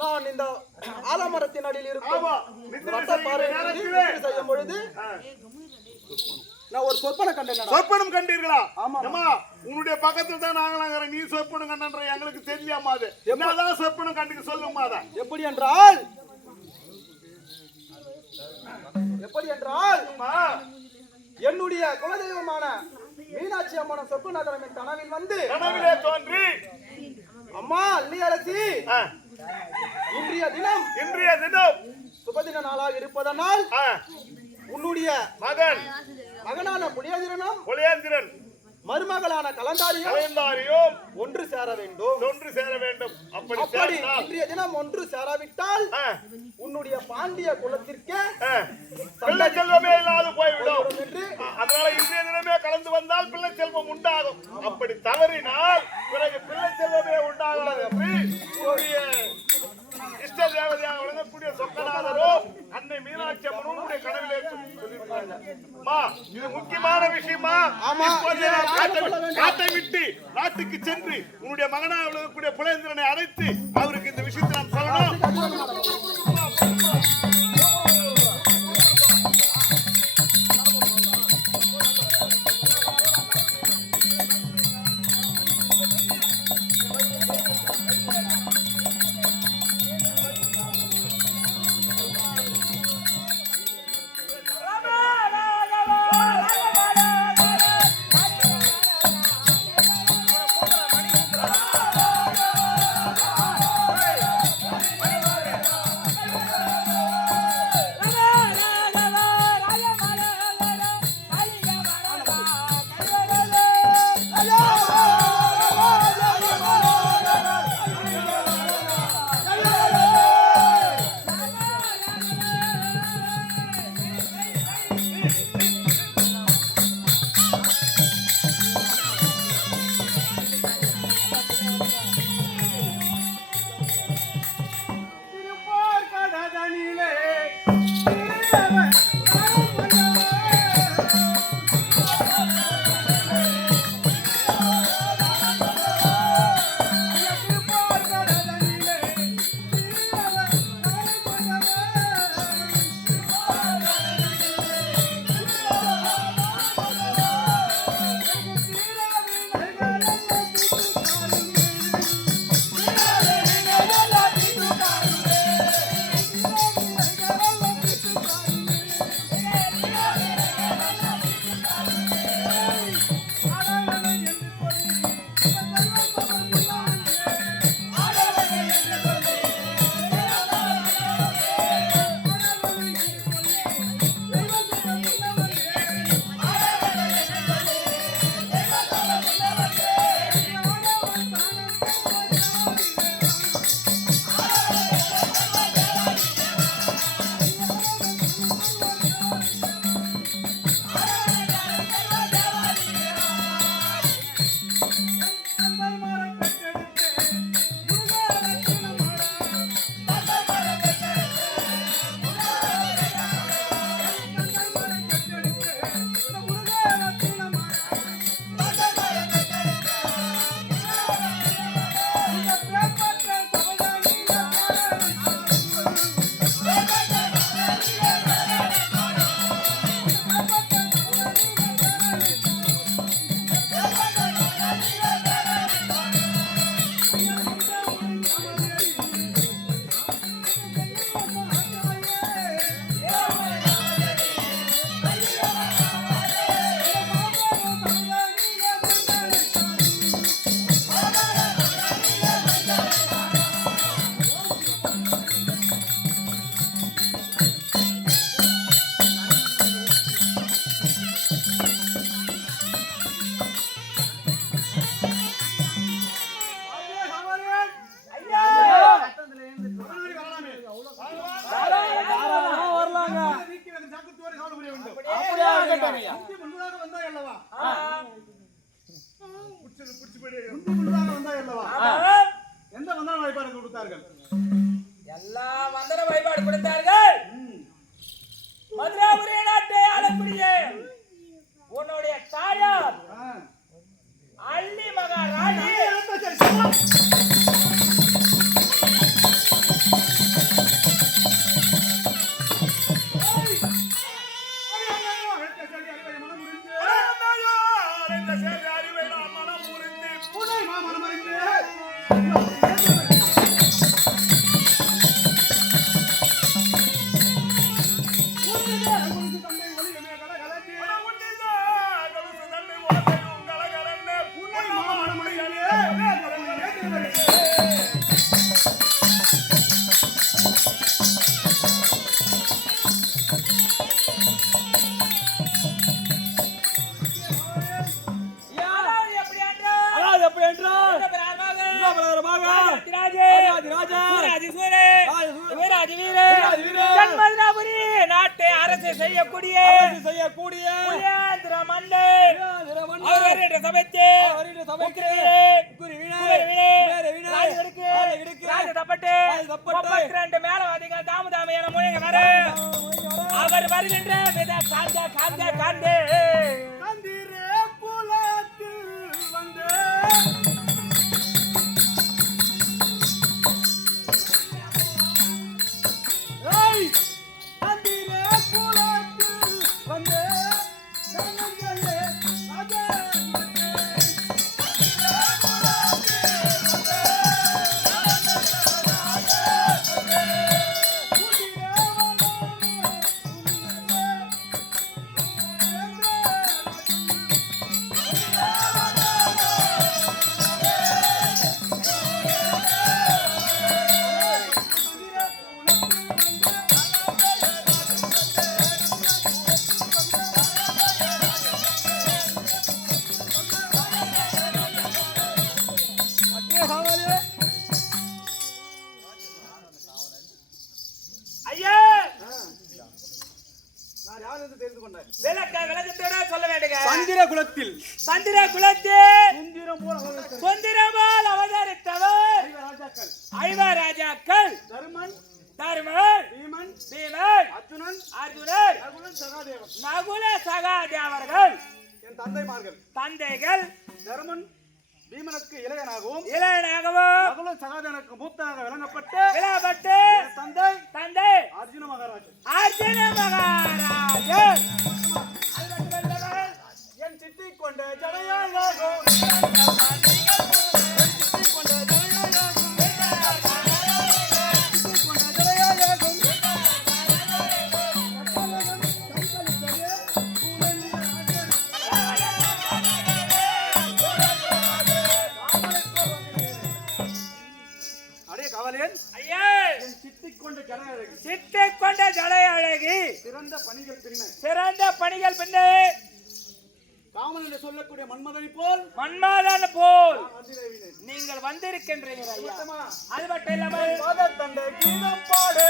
நான் இந்த ஆலமரத்தின் அடியில் இருக்கும் செய்யும் பொழுது நான் ஒரு சொப்பனை கண்டேன். சொப்பனம் கண்டீர்களா? ஆமா. உன்னுடைய பக்கத்துல தான் நாங்களாம். நீ சொப்பனம் கண்டன்ற எங்களுக்கு தெரியாமா? அது என்னதான் சொப்பனம் கண்டுக்க சொல்லுமா? எப்படி என்றால் என்னுடைய குலதெய்வமான மீனாட்சி அம்மன் சொப்பு நகரம் என் கனவில் வந்து கனவிலே தோன்றி, அம்மா அள்ளியரசி, இன்றைய தினம் சுபதின நாளாக இருப்பதனால் உன்னுடைய மகனான புளியேந்திரன் மருமகளான கலந்தாரியும் ஒன்று சேர வேண்டும். அப்படி இன்றைய தினம் ஒன்று சேராவிட்டால் உன்னுடைய பாண்டிய குலத்திற்கே பிள்ளை செல்வமே இல்லாது போய்விடும் என்று, அதனால இன்றைய தினமே கலந்து வந்தால் பிள்ளை செல்வம் உண்டாகும். அப்படி தவறினால் பிறகு பிள்ளை செல்வமே உண்டாகாது என்று இஷ்ட தேவதையாக வழங்கக்கூடிய சொக்கநாதரோ அன்னை மீனாட்சி அம்மனுடைய கனவிலே சொல்லியிருக்காங்க. இது முக்கியமான விஷயமா? காட்டை விட்டு நாட்டுக்கு சென்று உன்னுடைய மகனாக விளங்கக்கூடிய புலேந்திரனை அழைத்து அவருக்கு இந்த விஷயத்தை நாம் சொல்லணும். கேட்டாங்கய்யா. முந்தி முன்பதாக வந்தா அல்லவா புடிச்சு முன்பதாக வந்தா அல்லவா ஆமா. எந்த வந்தாலும் வாய்ப்பாடு கொடுத்தார்கள் எல்லா மந்திர வழிபாடு கொடுத்தார்கள். மதுராபுரி நாட்டை ஆளக்கூடிய உன்னுடைய தாயார் அள்ளி மகாராணி நாட்டை அரசு செய்யக்கூடிய அவர் வருகின்ற வித காந்த காந்த காந்தே சந்திர குலத்தில் சுந்தரமால் அவதரித்தவர் ஐவராஜாக்கள் தருமன் பீமன் அர்ஜுனன் நகுல சகாதேவர்கள் என் தந்தைமார்கள் தந்தைகள் தருமன் பீமனுக்கு இளையனாகவும் நகுலன் சகாதேவனுக்கு மூத்தனாக விளங்கப்பட்டு தந்தை அர்ஜுன மகாராஜன் என் சித்திக் கொண்ட ஜடையாகும் சித்திக் கொண்ட ஜடை அழகி சிறந்த பணிகள் பின்ன காமன் என்று சொல்லக்கூடிய மன்மதன் போல் நீங்கள் வந்திருக்கின்றீர்கள் ஐயா. அது மட்டும் இல்லாமல் தந்தை கீதம் பாடு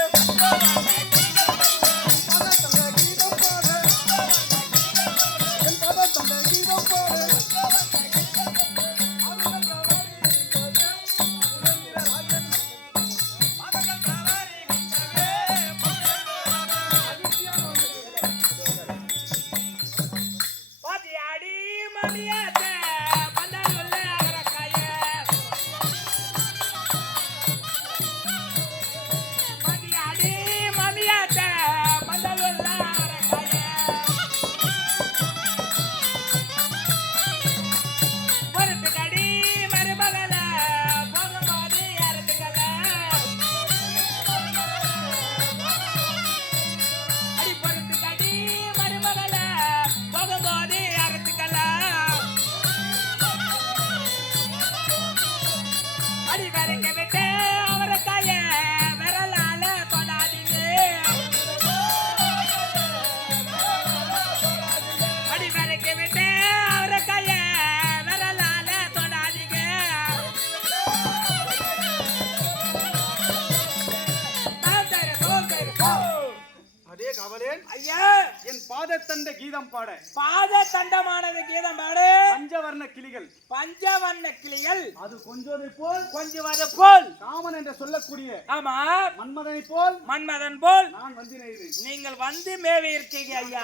அடியே காவலேன், ஐயா என் பாதத்தண்ட கீதம் பாட பாத தண்டமானது கீதம் பாடு. பஞ்சவர்ண கிளிகள் பஞ்சவர்ண கிளிகள் அது கொஞ்சதை போல் கொஞ்சுவது போல். காமன் என்று சொல்லக்கூடிய ஆமா மன்மதனை போல் மன்மதன் போல் நான் வந்தினேன். நீங்கள் வந்து மேவி இருக்கீங்க ஐயா.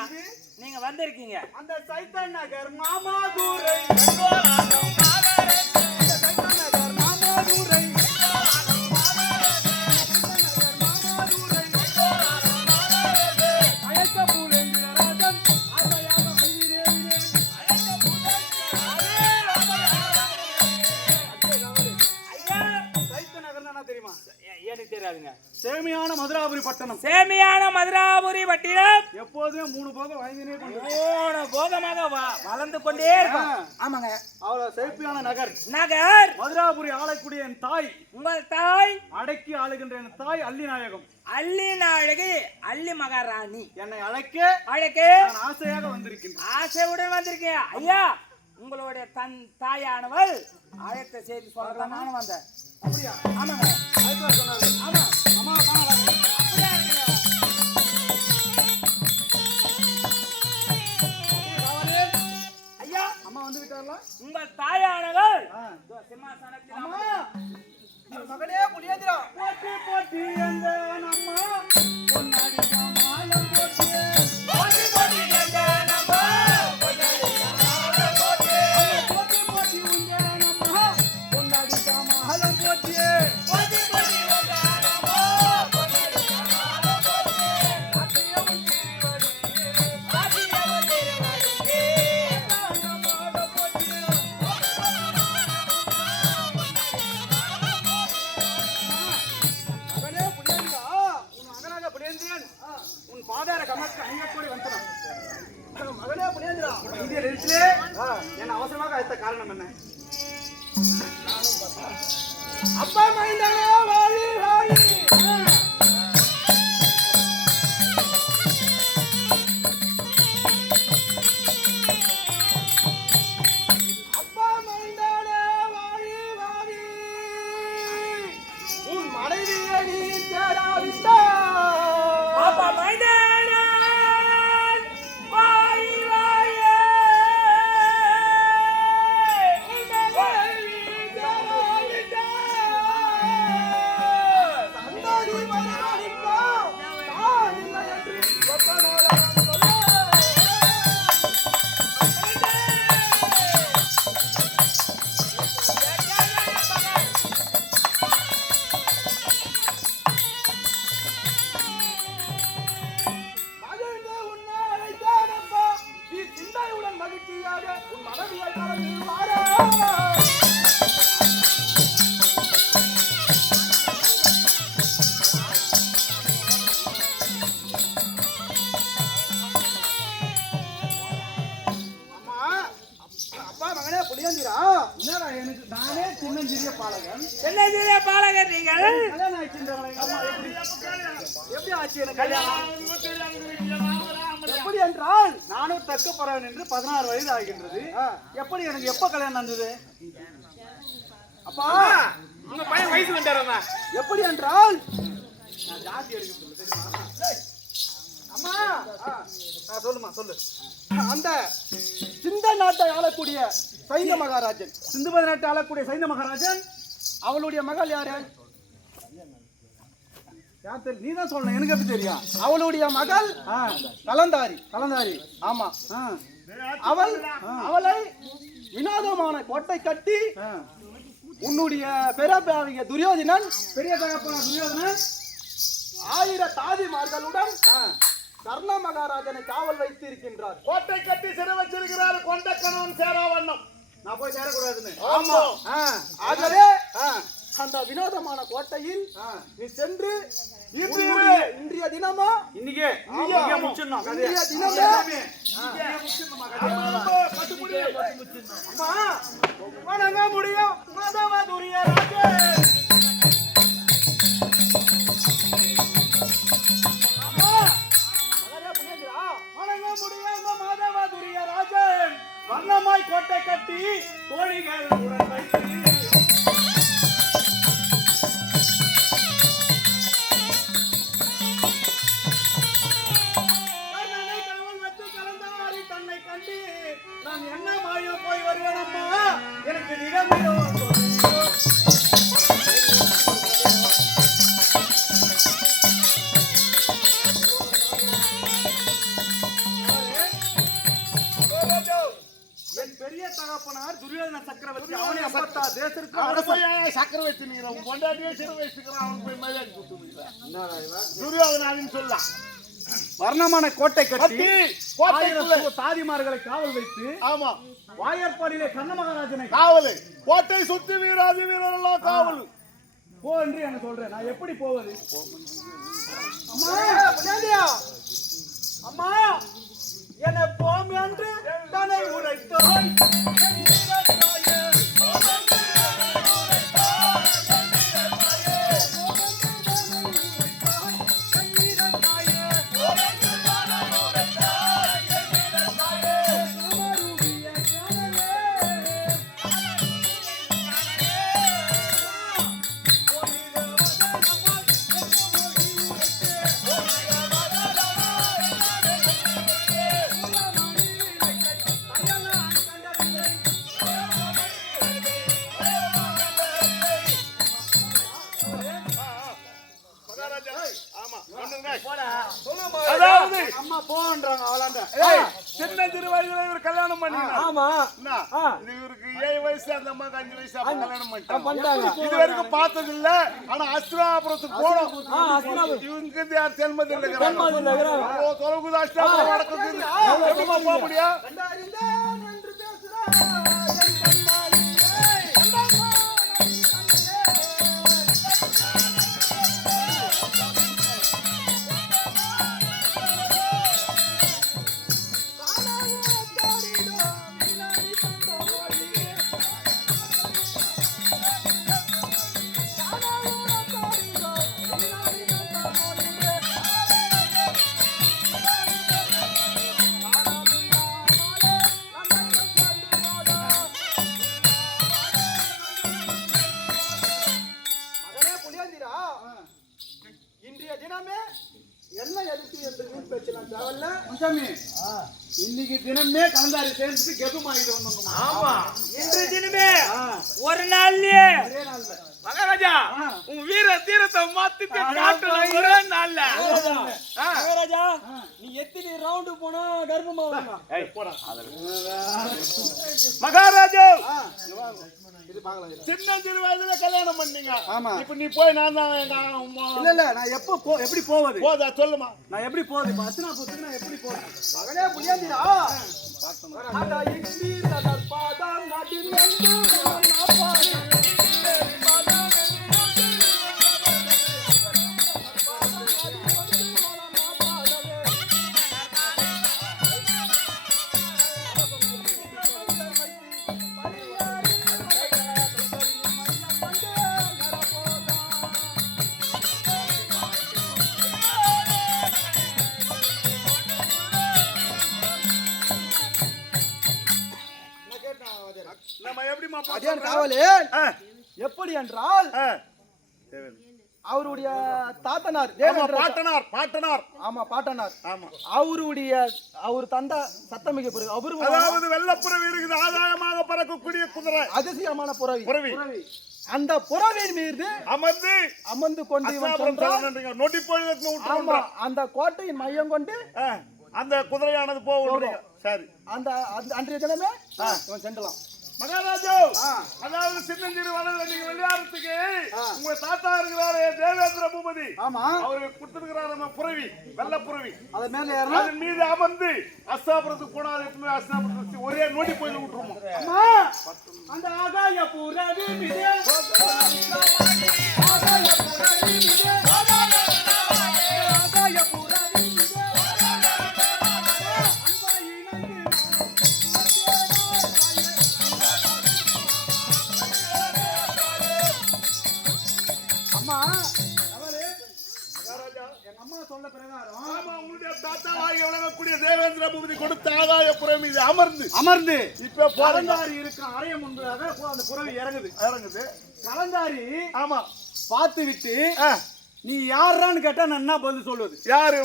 நீங்க வந்திருக்கீங்க. அந்த சைத்தன் நகர் மாமாதுரை தெரியுமா? எனக்கு தெரியாதுங்க. சேமியான மதுராபுரி பட்டணம். சேமியான மதுராபுரி பட்டினம் எப்போதுமே 3 போகம் வாங்கினே கொண்டு 3 போகமாக வளர்ந்து கொண்டே இருக்கும். ஆமாங்க. அவ்வளவு செழிப்பான நகர். நகர் மதுராபுரி ஆளக்கூடிய என் தாய், உங்கள் தாய் அடக்கி ஆளுகின்ற என் தாய் அல்லி நாயகம், அல்லி நாயகி, அல்லி மகாராணி என்னை அழைக்க நான் ஆசையாக வந்திருக்கின்றேன். ஆசையுடன் வந்திருக்கீங்க ஐயா. உங்களுடைய தாயானவள் அழைத்த செய்தி சொல்றதா நானும் வந்தேன். அப்படியா? ஆமாங்க. அதுக்கு சொன்னாரு. ஆமா, அம்மா காணலாம். ஐயா அம்மா வந்து விட்டார்களா? உங்கள் தாயானவள் சிம்மாசனத்தில் அம்மா, மகனே புலியேந்திரா, போட்டி போட்டி எங்க அம்மா பொன்னாடி மாயம் போட்டி, போட்டி போட்டி எங்க அம்மா பொன்னாடி மாயம் போட்டி, போட்டி போட்டி உங்க அம்மா பொன்னாடி மாயம் போட்டி, போட்டி போட்டி உங்க அம்மா பொன்னாடி மாயம் போட்டி, சாத்தியம் திருவடி, சாத்தியம் திருவடி நாம போட்டி. மகனே புலியேந்திரா, உன் மகனாக புலியேந்திரன் உன் பாதார கமக்கு அணியக்கூடி வந்தனம். மகனே புலியேந்திரா, இந்திய நெருப்பிலே என்ன அவசரமாக அழைத்த காரணம் என்ன? அப்பா மைந்தனே வாழி வாழி, அப்பா மைந்தனே வாழி வாழி, உன் மனைவியை நீ தேடாவிட்டாய். அப்பா மைதானன் வாய் வாயே சந்தாதி மகனானிக்கோ தான் இல்லை என்று ஒப்பனோடு நான் சொல்ல. மகிழ்ந்து உன்னை அழைத்தேனப்பா, நீ சிந்தையுடன் மகிழ்ச்சியாக உன் மனைவியை கலந்து வாரா. அம்மா, அப்பா மகனே புலியேந்திரா, என்னடா எனக்கு நானே சின்னஞ்சிறிய பாலகன், என்ன செய்ய பாலகர் நீங்கள்? கல்யாணம் ஆயிடுச்சுன்றவங்களே எங்க அம்மா எப்படி ஆச்சு எனக்கு கல்யாணம்? எப்படி என்றால் நானும் தக்க பறவன் என்று 16 வயது ஆகின்றது. எப்படி எனக்கு எப்ப கல்யாணம் நடந்தது? அப்பா உங்க பையன் வயசு வந்துட்டாரா? எப்படி என்றால் நான் ஜாதி எடுக்க சொல்லு தெரியுமா? அம்மா சொல்லுமா சொல்லு. அந்த சிந்த நாட்டை ஆளக்கூடிய சைந்த மகாராஜன், சிந்துபதி நாட்டை ஆளக்கூடிய சைந்த மகாராஜன், அவளுடைய மகள் யாரு? நீ தான் சொல்லணும், எனக்கு எப்படி தெரியும்? அவளுடைய மகள் கலந்தாரி. கலந்தாரி, ஆமா. அவளை வினோதமான கோட்டை கட்டி உன்னுடைய பெரிய துரியோதனன், பெரிய தகப்பன துரியோதனன் 1000 தாதிமார்களுடன் கர்ண மகாராஜனை காவல் வைத்து இருக்கின்றார். கோட்டை கட்டி சிறை வச்சிருக்கிறார் கொண்ட கணவன் சேராவண்ணம். நான் போய் சேரக்கூடாதுன்னு. ஆமா. ஆகவே அந்த வினோதமான கோட்டையில் நீ சென்று இன்றைய தினமா இன்றைய தினமே அம்மா வணங்க முடியும் மாதவதுரிய ராஜே. வணங்க முடியாத மாதவதுரிய ராஜன் வண்ணமாய் கோட்டை கட்டி தோழிகள் உடன் வைத்து தகப்பனார் துரியோதன சக்கரவர்த்தி அவனை அப்பத்தா தேசத்திற்கு அவனை அரசன். போய் சக்கரவர்த்தி நீங்க உன் பொண்டாட்டியே சிறு வயசுக்குறான் அவன் போய் மரியாதை கொடுத்துருக்கீங்க துரியோதனாவின்னு சொல்லலாம் வர்ணமான கோட்டை கட்டி கோட்டைக்குள்ள ஆயிரம் தாதிமார்களை காவல் வைத்து ஆமா வாயற்பாடியிலே கண்ண மகாராஜனை காவலு கோட்டை சுத்தி வீராதி வீரரெல்லாம் காவல் போ என்று எனக்கு சொல்றேன். நான் எப்படி போவது? அம்மா புனியாண்டியா, அம்மா என்னை போம் என்று தன்னை உரைத்தாய். அதாவது அம்மா போன்றாங்க அவளாண்ட. சின்ன சிறு வயதுல இவர் கல்யாணம் பண்ணினார். ஆமா என்ன? இது இவருக்கு 7 வயசு அந்த அம்மாக்கு 5 வயசு அப்ப கல்யாணம் பண்ணிட்டாங்க. பண்ணிட்டாங்க. இது வரைக்கும் பார்த்தது இல்ல. ஆனா அஸ்தினாபுரத்துக்கு போனோம். இவங்க இருந்து யார் செல்மதி இல்ல. ஓ தொலைகுது அஸ்தினாபுரம் வடக்கு எப்படிமா போக முடியும்? கண்டறிந்தேன் என்று பேசுறாய் என் கண்மாலியே. மகனே புலியாந்திரா, இன்றைய தினமே என்ன எதுக்கு என்று வீண் பேச்சலாம் தேவையில்ல. முன்சாமி, இன்னைக்கு தினமே கலந்தாரி சேர்ந்து கெதுமாயிட்டு வந்தோம். ஆமா இன்று தினமே ஒரு நாள்லயே ஒரே நாள்ல மகாராஜா உங்க வீர தீரத்தை மாத்திட்டு காட்டுல ஒரே நாள்ல மகாராஜா, நீ எத்தனை ரவுண்டு போனா கர்ப்பமா வரணும். மகாராஜா இது பார்க்கலாம் இது. சின்ன சிறு வயதுல கல்யாணம் பண்ணீங்க. ஆமா. இப்ப நீ போய் நான் தான் எங்க அம்மா இல்ல இல்ல, நான் எப்படி போவது? போதா சொல்லுமா. நான் எப்படி போவது? இப்ப அஸ்தினாபுரத்துக்கு நான் எப்படி போறது? மகனே புலியாந்திரா, அட இந்தி ததர் பாதம் நடின் என்று நாப்பாரு. நம்ம எப்படிமா அதேன் காவலே. எப்படி என்றால் அவருடைய தாத்தனார் தேவேந்திர பாட்டனார் ஆமா பாட்டனார் ஆமா அவர் தந்த சத்தமிக பிறகு அவரு அதாவது வெள்ளப்புறவி இருக்குது ஆதாயமாக பறக்கக்கூடிய குதிரை அதிசயமான புறவி. புறவி அந்த புறவின் மீது அமர்ந்து கொண்டு இவன் சென்றான். நொடி பொழுது ஆமா, அந்த கோட்டையின் மையம் கொண்டு அந்த குதிரையானது போகும். சரி, அந்த அன்றைய தினமே இவன் சென்றலாம். மகாராஜா அதாவது சின்னஞ்சிறு வளர்ல நீங்க விளையாடுறதுக்கு உங்க தாத்தா இருக்கிறாரு தேவேந்திர பூபதி. ஆமா, அவரு கொடுத்திருக்கிறாரு நம்ம புறவி வெள்ள புறவி. அது மேல ஏறலாம். அதன் மீது அமர்ந்து அஸ்தாபுரத்துக்கு போனாலும் அஸ்தாபுரத்துக்கு ஒரே நொடி போய் விட்டுருவோம். அம்மா, அந்த ஆகாய புறவி மீது ஆகாய புறவி மீது ஆகாய புறவி மீது அம்மா எங்க அம்மா சொல்ல பிரகாரம் உங்களுடைய தாத்தாவாகி விளங்கக்கூடிய தேவேந்திர பூபதி கொடுத்த ஆகாய புறம் மீது அமர்ந்து இப்ப கலந்தாரி இருக்கிற அறைய முன்பதாக அந்த புறவி இறங்குது. கலந்தாரி ஆமா பார்த்து விட்டு நீ யாரான்னு கேட்டா நான் என்ன பதில் சொல்லுவது? யாரு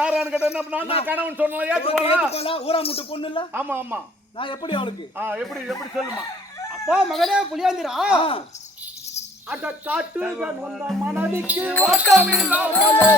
யாரான்னு கேட்டா நான் தான் கணவன் சொன்னா ஏத்துக்கோல. ஊரா முட்டு பொண்ணு இல்ல. ஆமா ஆமா, நான் எப்படி அவளுக்கு எப்படி எப்படி சொல்லுமா. அப்பா மகனே புலியாந்திரா, அட காட்டுகன் வந்த மனதிக்கு ஓட்டமில்லாமலே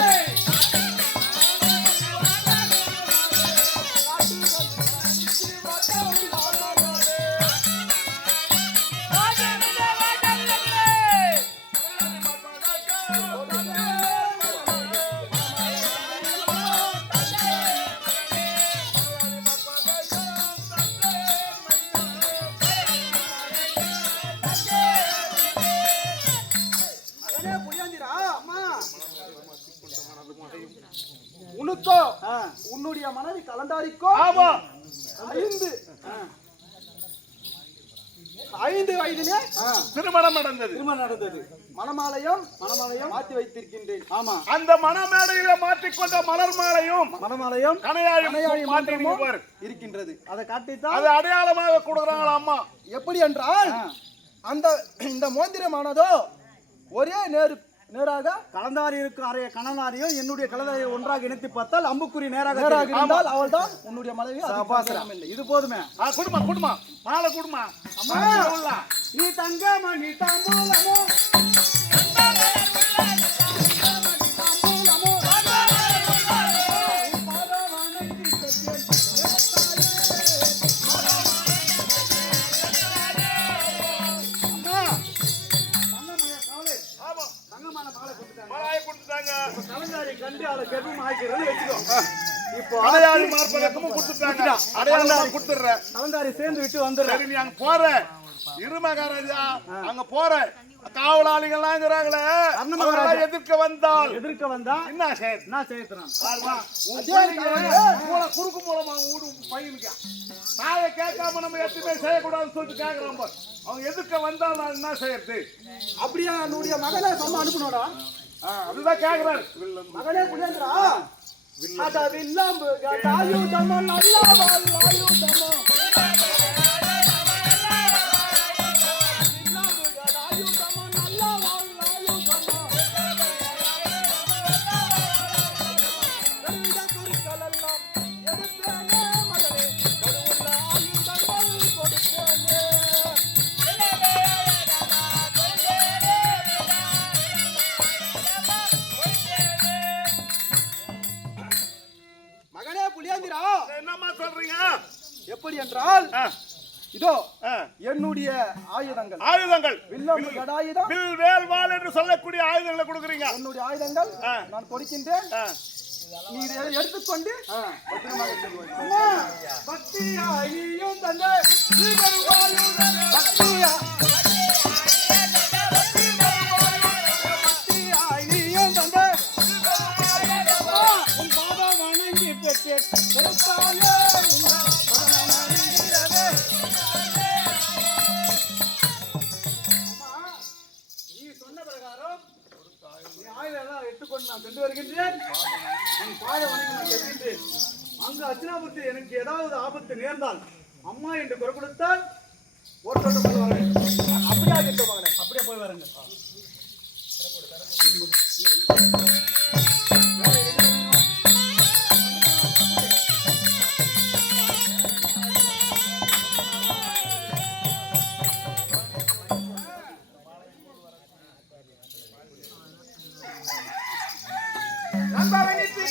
மாதிரி கலந்தாரிக்கோ ஆமா 5 வயதிலே திருமணம் நடந்தது. திருமணம் நடந்தது. மணமாலையும் மாற்றி வைத்திருக்கின்றேன். ஆமா, அந்த மணமேடையில மாற்றிக்கொண்ட மலர் மாலையும் மணமாலையும் கணையாயும் மாற்றி இருக்கின்றது. அதை காட்டித்தான் அது அடையாளமாக கொடுக்குறாங்களா அம்மா. எப்படி என்றால் இந்த மோதிரமானதோ ஒரே நேராக கலந்தாரி இருக்கிற கணனாரியும் என்னுடைய கலந்தாரியை ஒன்றாக இணைத்து பார்த்தால் அம்புக்குறி நேராக இருந்தால் அவள் தான் உன்னுடைய மனைவி. இது போதுமே. குடுமா மாலை குடுமா. நீ தங்கமா நீ தாம்பூலமோ கலந்தாரி கண்டு அதை கெர்வம் ஆக்கிறது வச்சுக்கோ. இப்போ அடையாளி மார்பகமும் கொடுத்துட்டாங்க. அடையாளம் கொடுத்துடுறேன். கலந்தாரி சேர்ந்து விட்டு வந்துடுறேன். சரி, நீ அங்க போற இரு மகாராஜா, அங்க போற காவலாளிகள்லாம் எதிர்க்க வந்தால் என்ன செய்யறான் குறுக்கு மூலமா பையனுக்கு தாயை கேட்காம நம்ம எதுவுமே செய்யக்கூடாதுன்னு சொல்லிட்டு கேட்கிறான். அவங்க எதிர்க்க வந்தால் நான் என்ன செய்யறது? அப்படியா என்னுடைய மகனை சொன்ன அனுப்பணும்டா. அதுதான் கேக்குறாரு. மகனே புரியுதுடா. அத வில்லாம்பு ஆயுதமோ நல்ல ஆயுதமோ என்னமா சொல்றீங்க? எப்படி என்றால் இதோ என்னுடைய ஆயுதங்கள் வில்லம்பு கடாயுதம் வில் வேல் வாள் என்று சொல்லக்கூடிய ஆயுதங்களை கொடுக்குறீங்க. என்னுடைய ஆயுதங்கள் நான் கொடுக்கின்றேன். நீ இதை எடுத்துக்கொண்டு பத்திரமாக செல்வாய். பக்தியாயும் தந்தை நான் சென்று வருகின்றேன். அங்கு அர்ச்சனாபுரத்து எனக்கு ஏதாவது ஆபத்து நேர்ந்தால் அம்மா என்று குறை கொடுத்தால் ஓட்டோட்டம் போய் அப்படியே ஆகிட்டோம் மகனே. அப்படியே போய் வரேங்க.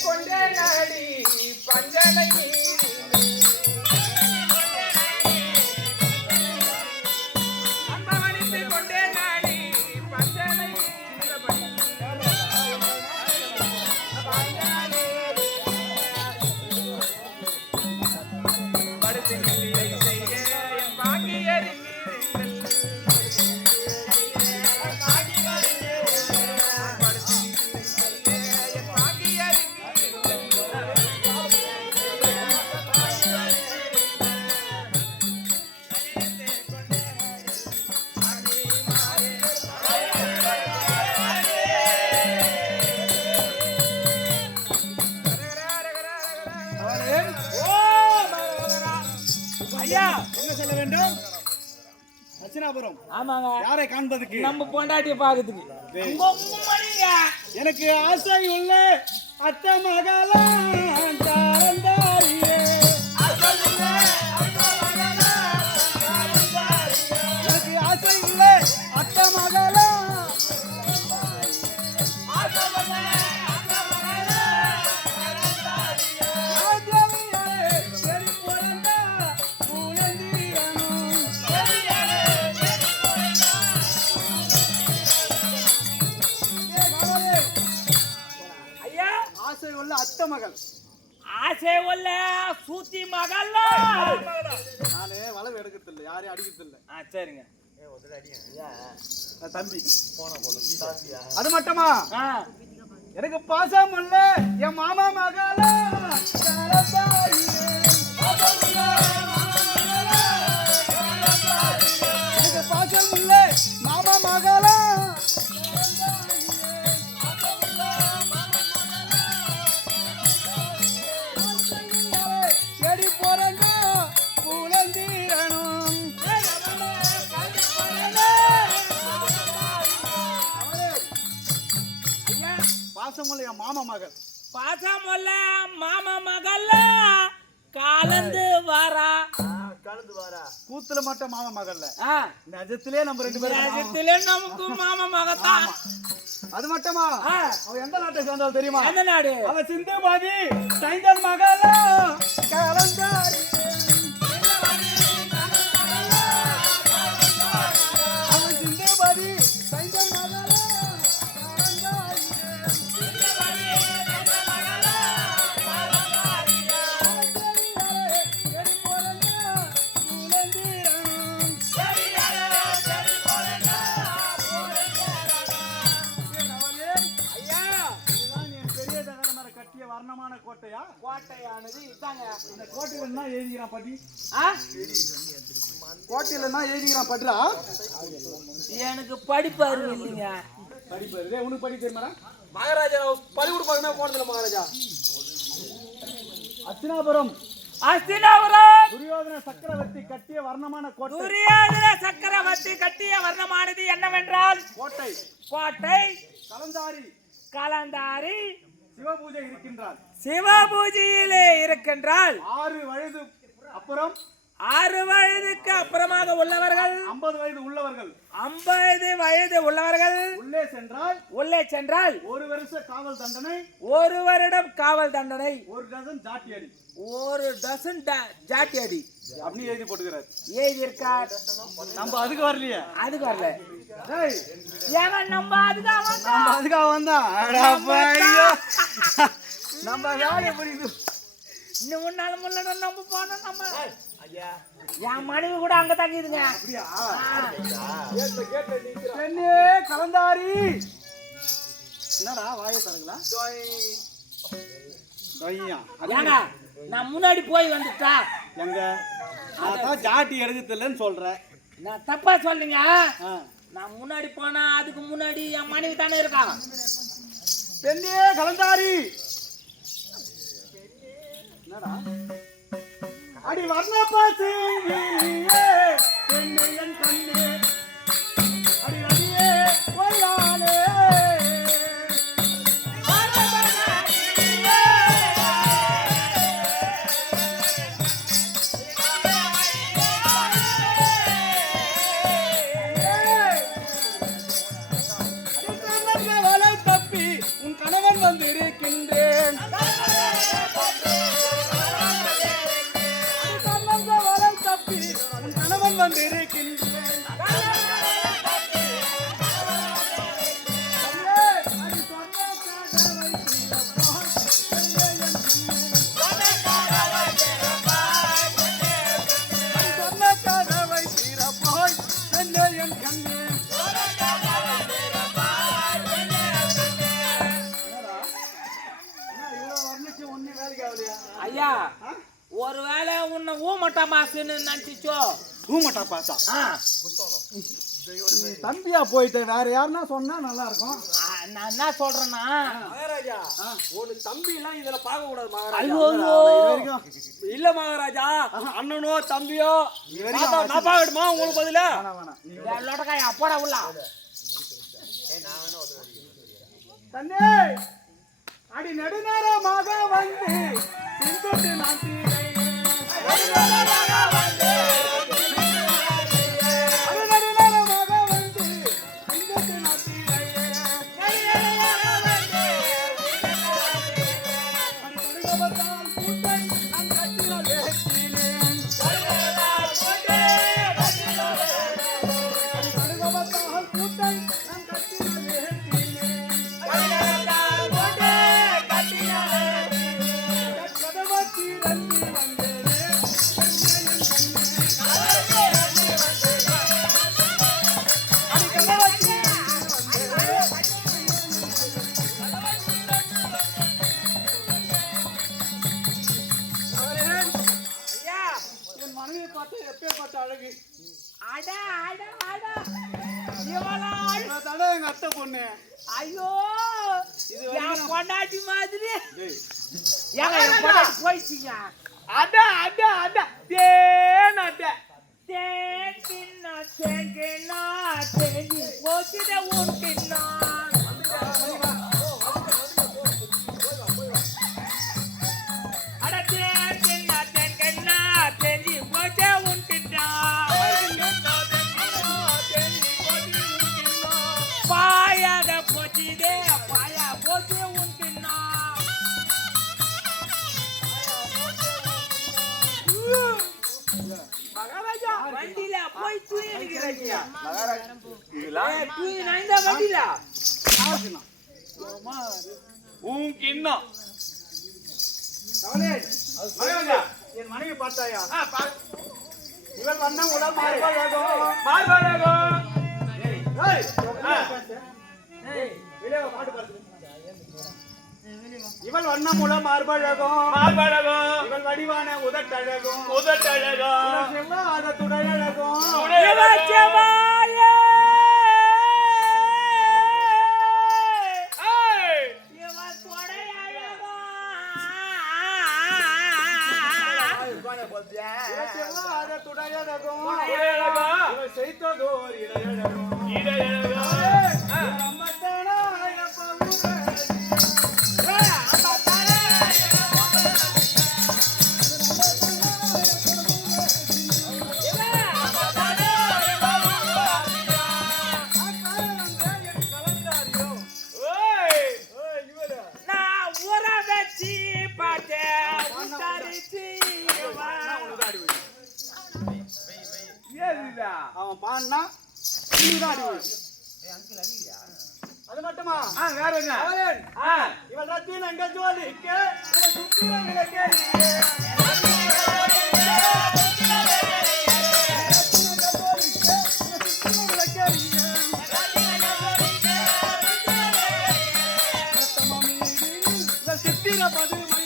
கொண்டே நாடி பஞ்சனை கொண்டே நாடி பஞ்சனை ஆமாங்க, யாரை காண்பதற்கு? நம்ம பொண்டாட்டிய பாக்கிறதுக்கு. எனக்கு ஆசை உள்ள அத்தை மகளா தாரந்தாரியே. எனக்கு ஆசை உள்ள அத்தை மகளா மகள். ஆசை உள்ள சூத்தி மகள். நானே வளவு எடுக்கிறது இல்லை, யாரையும் அடிக்கிறது இல்லை. சரிங்க தம்பி அது மட்டுமா எனக்கு பாசம் இல்ல என் மாமா மகள எனக்கு பாசம் இல்ல மாமா மகள எடி போறங்க பூலந்தீரணும் பாசமுள்ள என் மாமா மகள் பாசமுள்ள மாமா மகள் கலந்து வரா கூத்துல மட்டும் மாமா மகள்ல நிஜத்திலே நம்ம ரெண்டு பேரும் நமக்கு மாமா மகத்தான். அது மட்டுமா அவ எந்த நாட்டை சேர்ந்தாலும் தெரியுமா? எந்த நாடு? அவ சிந்துபாதி சைந்தன் மகள கலந்தாரி அவ சிந்துபாதி சைந்தன் மகள வர்ணமான கோட்டையா? கோட்டையானது இதாங்க. இந்த கோட்டையில என்ன எழுதிக்கிறான் பட்டி? கோட்டையில என்ன எழுதிக்கிறான் பட்றா? எனக்கு படிப்பு அறிவு இல்லைங்க. படிப்பு அறிவு உனக்கு படிக்க தெரியுமாடா? மகாராஜா பள்ளிக்கூடம் பக்கமே போனதில்ல மகாராஜா. அஸ்தினாபுரம் துரியோதன சக்கரவர்த்தி கட்டிய வர்ணமான கோட்டை. துரியோதன சக்கரவர்த்தி கட்டிய வர்ணமானது என்னவென்றால் கோட்டை கோட்டை கலந்தாரி சிவபூஜை இருக்கின்றார். சிவபூஜையிலே இருக்கின்றால் 6 வயது அப்புறம் 6 வயதுக்கு அப்புறமாக உள்ளவர்கள் 50 வயது உள்ளவர்கள் 50 வயது உள்ளவர்கள் உள்ளே சென்றால் 1 வருஷ காவல் தண்டனை 1 வருடம் காவல் தண்டனை 1 டசன் ஜாட்டி அடி 1 டசன் ஜாட்டி அடி அப்படி எழுதி போட்டுக்கிறார். எழுதி இருக்கார். நம்ம அதுக்கு வரலையே. அதுக்கு வரல. ஏங்க நம்ம அதுக்காக வந்தா நம்ம வேலையை புரியுது. இன்னும் முன்னாலும் முன்னாடி நம்ம போனோம். நம்ம என் மனைவி கூட அங்க தங்கிதுங்க. அப்படியா? கலந்தாரி என்னடா வாயை தரங்களா? ஏங்க நான் முன்னாடி போய் வந்துட்டா எங்க நான் ஜாட்டி எடுக்கலன்னு சொல்றேன். நான் தப்பா சொல்லுங்க. நான் முன்னாடி போனா அதுக்கு முன்னாடி என் மனைவி தானே இருக்காங்க. பெண்ணே கலந்தாரி என்னடா அடி வர்ணப்பா செங்கியே பெண்ணே என் கண்ணே அடி அடியே கொல்லானே வந்திருக்கின்றேன் தப்பி உன் கணவன் வந்திருக்கின்றேன். கதவை திறப்பாய் பெண்ணே என் கண்ணே. ஐயா ஒருவேளை உன்னை ஊமட்டா மாசுன்னு நினைச்சிச்சோ? ஊமட்டா பாசா தம்பியா போயிட்டு வேற யாருன்னா சொன்னா நல்லா இருக்கும். நான் என்ன சொல்றேன்னா மகாராஜா ஒரு தம்பி எல்லாம் இதுல பார்க்க கூடாது மகாராஜா. ஐயோ இல்ல மகாராஜா அண்ணனோ தம்பியோ நான் பாக்கட்டுமா உங்களுக்கு பதில? லொட்டக்காய் அப்போட உள்ள தண்ணே அடி நெடுநேரமாக வந்து சிந்துட்டு நாட்டிலே நெடுநேரமாக வந்து சிந்துட்டு நாட்டிலே கடுகபத்தால் கூட்டை நான் கட்டின வேட்டிலே கடுகபத்தால் கூட்டை நான் கட்டின வேட்டிலே எப்பேற்பட்ட அழகு அட அட அட இவளா நான் தானே எங்க அத்தை பொண்ணு. ஐயோ இது என் பொண்டாட்டி மாதிரி டேய், ஏங்க என் பொண்டாட்டி போயிடுச்சுங்க அட அட அட தேன் அட தேங்கினா தேங்கினா தேங்கி போச்சுட உண்டினா அட தேங்கினா தேங்கினா தேங்கி போச்ச உண்டினா பாயாத போச்சுதே பாயா போச்சு உண்டினா மகாராஜா வண்டியில போய் தூய் அடிக்கிறீங்க தூய் நான் இந்த வண்டியில ஆச்சுனா உன் கிண்ணம் கவலை மகாராஜா என் மனைவி பார்த்தாயா இவள் வண்ணம் உடல் மார்பழகம் வெளியே வா, பாட்டு பாடு. இவள் வண்ணம் உள்ள மார்பழகம் இவள் வடிவான உதட்டழகும் இவள் செவ்வாத துடையழகும் இவச்சவாயே இவ தொடையழகா இவள் செவ்வாத துடையழகும் இவள் செய்ததோர் இடையழகும் அம்மத்தானா நான் ஊற வச்சு பார்த்தேன் உத்தரிச்சு அவன் பாடினா நீதான் அடி விழும். அது மட்டுமா வேற என்ன அவளேன், இவள் ரத்தின அங்க ஜோலிக்க இவள் சுத்திர விளக்கேறிய சித்திர பதுமை போல்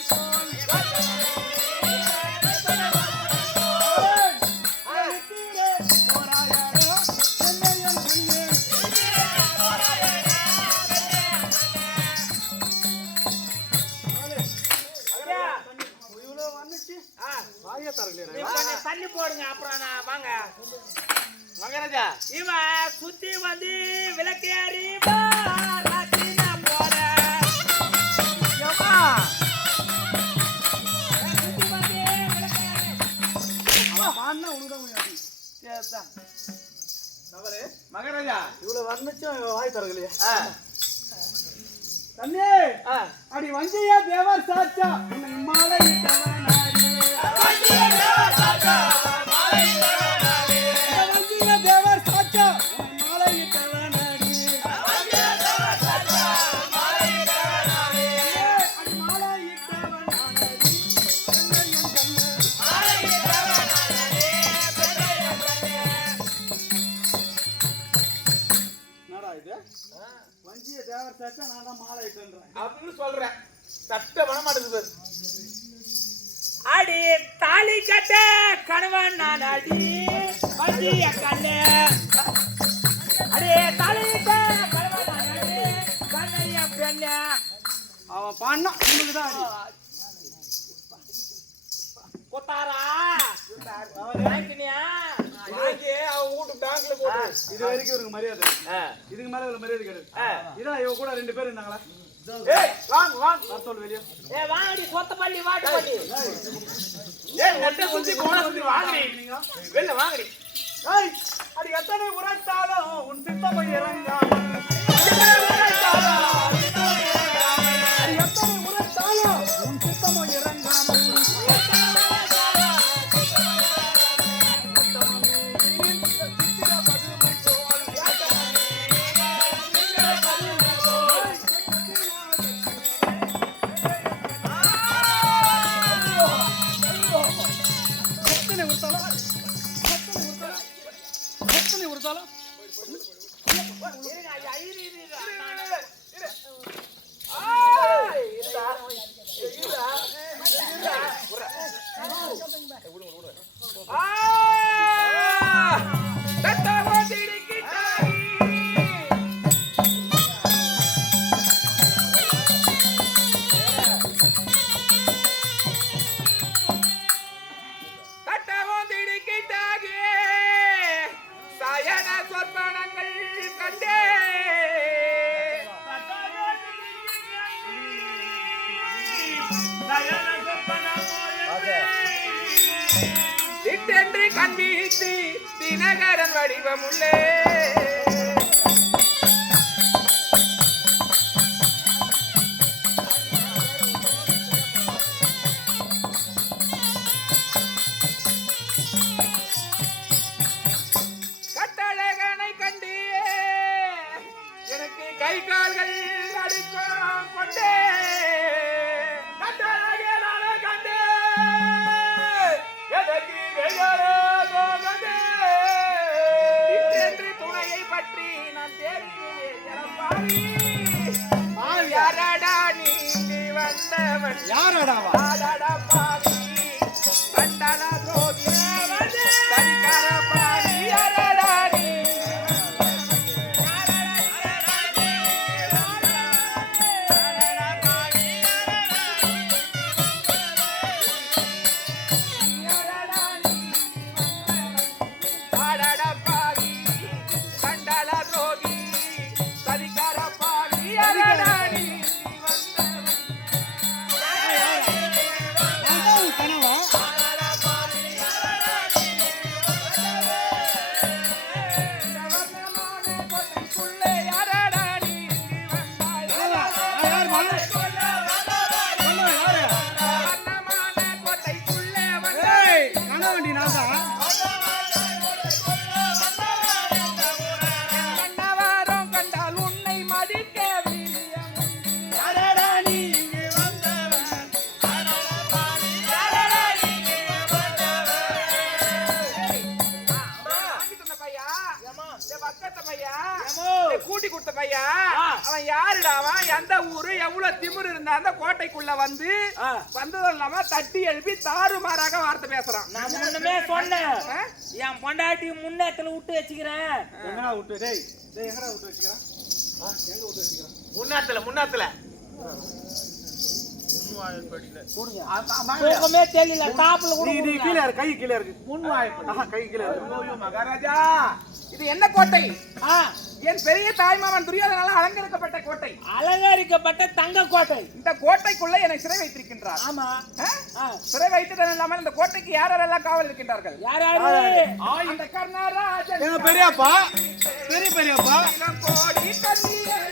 தண்ணி போடுங்க அப்புறம் நான் வாங்க மகாராஜா இவன் சுத்தி வந்து விளக்கேறி ரத்தின போல சுத்தி வந்து விளக்கேறி பாடினா உனக்குதான் முடியாது தவறு மகாராஜா இவ்வளவு வர்ணிச்சும் வாய் தரலையே தண்ணி அடி வஞ்சியா தேவர் சாச்சா உன்னை மாலை வஞ்சிய தேவர் சாச்சா உன்னை மாலை இட்டவனாடி அடி மாலை இட்டவனாடி என்னடா இது வஞ்சிய தேவர் சாச்சா நான் தான் மாலை இட்டேன்றேன் அப்படின்னு சொல்றேன் சட்ட மனமாட்டது அடி தாலி கட்ட கணவன் நான் அடி வஞ்சிய கண்ணு அடி தாலி கட்ட கணவன் நான் அடி கண்ணைய பெண்ணு அவன் பாடினா உனக்கு தான் அடி கொத்தாரா வாங்கினியா வாங்கி அவன் வீட்டு பேங்க்ல போட்டு இது வரைக்கும் இவருக்கு மரியாதை இதுக்கு மேல இவ்வளவு மரியாதை கிடையாது இதான் இவ கூட 2 பேர் இருந்தாங்களா ஏய் வாங்க வாங்க வர சொல்லு வெளியே ஏ வாடி சொத்த பள்ளி வாடி பள்ளி ஏய் நெட்ட சுத்தி போன சுத்தி வாங்குறீ நீங்க வெளில வாங்குறீ ஏய் அடி எத்தனை உரைத்தாலும் உன் சித்தம் இறங்காமல் அடி எத்தனை உரைத்தாலும் உன் சித்தம் இறங்காமல் இருங்க ஐயா திட்டென்று கண்பித்து தினகரன் வடிவமுள்ளே கட்டழகனை கண்டு எனக்கு கை கால்கள் நடுக்கம் கொண்டே கட்டழகனை கண்டு எனக்கு என்று துணையை பற்றி நான் தேடி யாரடா நீ வந்தவன் யாரடாவா யாரடா பாவி கண்டல ரோகி சரிகார பாவி யாரடா நீ கனவா கனவண்டி நாதா கண்டால் உன்னை மதிக்க கூட்டி கொடுத்த பையா அவன் யாருடா அவன் எந்த ஊரு எவ்வளவு திமிரு இருந்தா அந்த கோட்டைக்குள்ள வந்ததும் இல்லாம தட்டி எழுப்பி தாறுமாறாக வார்த்தை பேசுறான். நான் முன்னமே சொன்னேன் என் பொண்டாட்டி முன்னேத்துல விட்டு வச்சுக்கிறேன். எங்கடா விட்டு டேய் டேய் எங்கடா விட்டு வச்சுக்கிறான் எங்க விட்டு வச்சுக்கிறான் முன்னாத்துல தூக்கமே தெரியல டாப்ல கூட நீ கீழ இரு கை கீழ இருக்கு கை கீழ இருக்கு மகாராஜா இது என்ன கோட்டை? என் பெரிய தாய்மாமன் துரியோதனால அலங்கரிக்கப்பட்ட கோட்டை, அலங்கரிக்கப்பட்ட தங்க கோட்டை. இந்த கோட்டைக்குள்ள என்னை சிறை வைத்திருக்கின்றார். ஆமா சிறை வைத்ததன் இல்லாமல் இந்த கோட்டைக்கு யாரெல்லாம் காவல் இருக்கின்றார்கள்? யாராரு? இந்த கர்ணராஜன் எங்க பெரியப்பா பெரியப்பா கோடி கண்ணியர்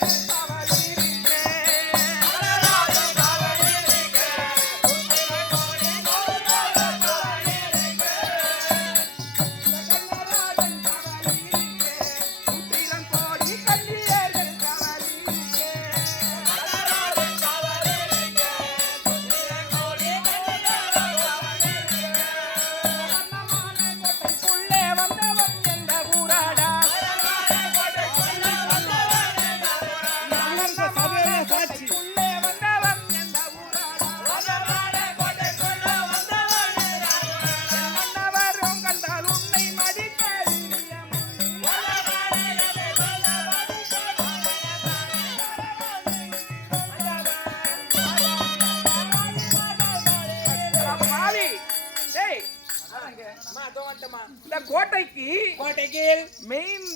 கோட்டைக்கு மெயின்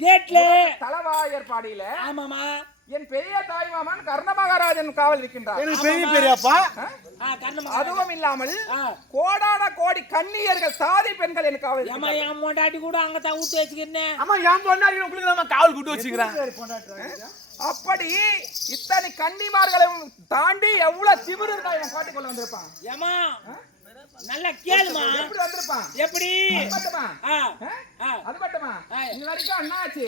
கேட்ல தலவாயற்பாடியில ஆமாமா என் பெரிய தாய்மாமன் கர்ண மகாராஜன் காவல் இருக்கின்றார். பெரியப்பா அதுவும் இல்லாமல் கோடான கோடி கன்னியர்கள் சாதி பெண்கள் எனக்கு காவல். என் பொண்டாட்டி கூட அங்கதான் விட்டு வச்சுக்கிறேன். ஆமா என் பொண்டாட்டி உங்களுக்கு நம்ம காவல் கூட்டு வச்சுக்கிறேன். அப்படி இத்தனை கன்னிமார்களும் தாண்டி எவ்வளவு திமிரு இருந்தா என் கோட்டைக்குள்ள வந்திருப்பான். ஏமா நல்ல கேளுமா எப்படி வந்திருப்பான்? எப்படி அது மட்டுமா இது வரைக்கும் அண்ணாச்சு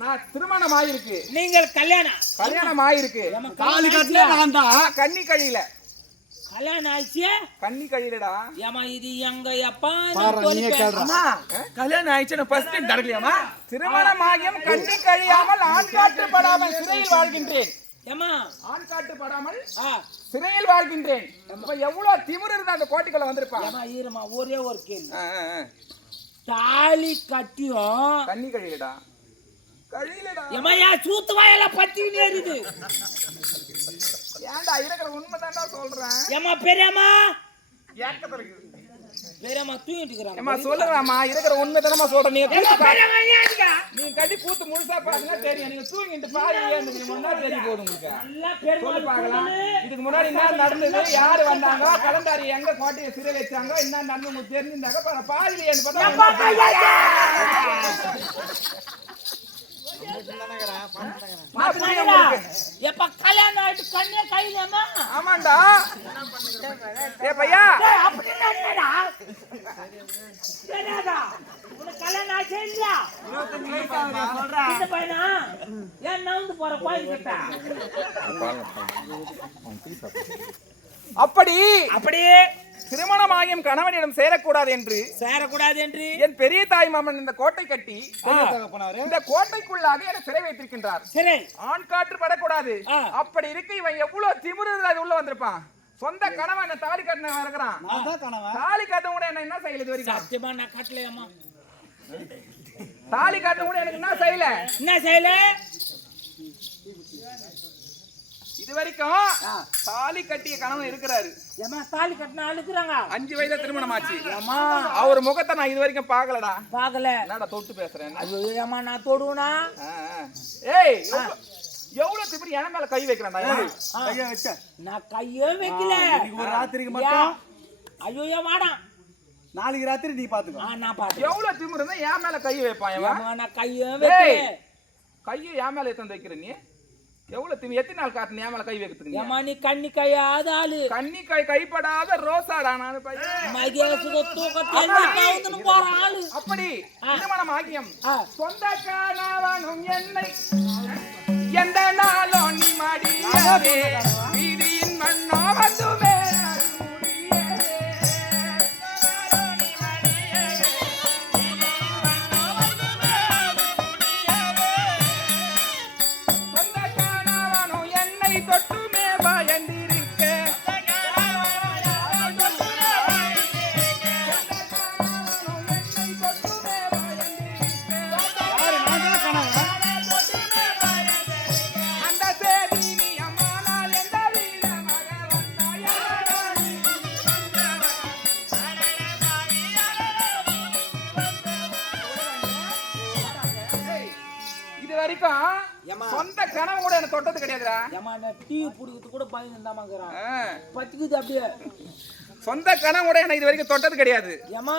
நான் திருமணம் ஆயிருக்கு, நீங்கள் கல்யாணம் ஆயிருக்கு. காலி கட்டல நான் தான் கன்னி கழியில கல்யாணம் ஆயிடுச்சு. கன்னி கழியிலடா. ஏமா இது எங்க அப்பா கல்யாணம் ஆயிடுச்சு ஃபர்ஸ்ட் டைம் தரலையாமா? திருமணம் ஆகியும் கன்னி கழியாமல் ஆண் காட்டுப்படாமல் சிறையில் வாழ்கின்றேன். ஏமா ஆண் காட்டுப்படாமல் சிறையில் வாழ்கின்றேன். அப்ப எவ்வளவு திமிரு இருந்தா அந்த கோட்டைக்குள்ள வந்திருப்பான். ஏமா ஈரமா ஒரே ஒரு கேள்வி, தாலி கட்டியும் கன்னி கழியிலடா கழியிலடா. ஏமா ஏன் சூத்து வாயில பத்தினே இருக்குது? ஏன்டா இருக்கிற உண்மைதான்டா சொல்றேன். ஏமா பெரியம்மா ஏக்கத்துல இருக்குது வேறம்மா தூங்கிட்டு இருக்கிறாங்க. ஏம்மா சொல்லுங்கம்மா, இருக்கிற உண்மை தானம்மா சொல்றேன். நீங்க எங்க கூத்து பெரியவன் ஏன்டா? நீங்க கட்டி கூத்து முழுசா பாத்தீங்கன்னா தெரியும். நீங்க தூங்கிட்டு பாரு ஏந்துக்கு முன்னாடி தெரிய போகுது உங்களுக்கு. நல்லா சொல்லு பெருமாள் பார்க்கலாம். கூடலு. இதுக்கு முன்னாடி என்ன நடந்தது, யாரு வந்தாங்க, கலந்தாரி எங்க கோட்டையை சிறை வச்சாங்க, என்ன நடந்து உங்களுக்கு தெரிஞ்சிருந்தாங்க பாதியில ஏன்னு எப்பா பார்த்தா கையாச்சா? புரியும் உங்களுக்கு. எப்ப கல்யாணம் ஆயிட்டு கண்ணே கையிலமா? ஆமாண்டா. ஏ பையா, டேய் அப்படின்னா என்னடா? என்னடா? உனக்கு கல்யாணம் ஆச்சே இல்லையா? இந்த பையனா? ஏன் நவுந்து போற கோயில் கிட்ட? அப்படியே திருமணமாகியும் கணவனிடம் சேரக்கூடாது என்று என் பெரிய தாய் மாமன் இந்த கோட்டை கட்டி இந்த கோட்டைக்குள்ளாக என்னை சிறை வைத்திருக்கின்றார். சரி. ஆண் காற்று படக்கூடாது. அப்படி இருக்கு இவன் எவ்வளவு திமிரு அது உள்ள வந்திருப்பான். சொந்த கணவன் என்ன தாலி கட்டின இருக்கிறான். தாலி கட்ட கூட என்ன செய்யல இது வரைக்கும்? சத்தியமா நான் கட்டலையம்மா. தாலி கட்ட கூட எனக்கு என்ன செய்யல? என்ன செய்யல? இது வரைக்கும் தாலி கட்டிய கணவன் இருக்கிறாரு. ஏமா தாலி கட்டினா அழுக்குறாங்க. 5 வயதுல திருமணம் ஆச்சு. ஏமா அவர் முகத்தை நான் இது வரைக்கும் பாக்கலடா. பாக்கல. என்னடா தொட்டு பேசுறேன்? ஐயோ ஏமா நான் தொடுவனா? ஏய் எவ்வளவு திமிரு என மேல கை வைக்கிறான்டா. கைய வச்ச. நான் கையே வைக்கல. இன்னைக்கு ஒரு ராத்திரிக்கு மட்டும். ஐயோ ஏமாடா. நாளைக்கு ராத்திரி நீ பாத்துக்கோ. நான் பாத்து. எவ்வளவு திமிரு இருந்தா என் மேல கை வைப்பான் இவன். ஏமா நான் கையே வைக்கல. கையை என் மேல எத்தனை வைக்கிற நீ? எவ்வளவு திமிரு, எத்தனை நாள் காட்டு என் மேல கை வைக்கிறதுக்கு? ஏமா நீ கண்ணி கையாத ஆளு. கண்ணி கைப்படாத ரோசாடா நான் பையன். மகேசுக தூக்கத்துல கவுந்துன்னு போற ஆளு. அப்படி திருமணம் ஆகியம் சொந்த கணவனும் என்னை எந்த நாளும் நீ மாடியாதே வீதியின் மண்ணோ வந்துவே தொட்டுமே பயந்திருக்க அந்த சேதி நீ அம்மானால் எந்த வீர இது வரைக்கும் சொந்த கனவு கூட எனக்கு தொட்டது கிடையாதுடா. ஏமா நான் டீ புடிக்கிறது கூட பயந்துதாமாங்கறான். பத்திக்குது அப்படியே. சொந்த கனவு கூட எனக்கு இது வரைக்கும் தொட்டது கிடையாது. ஏமா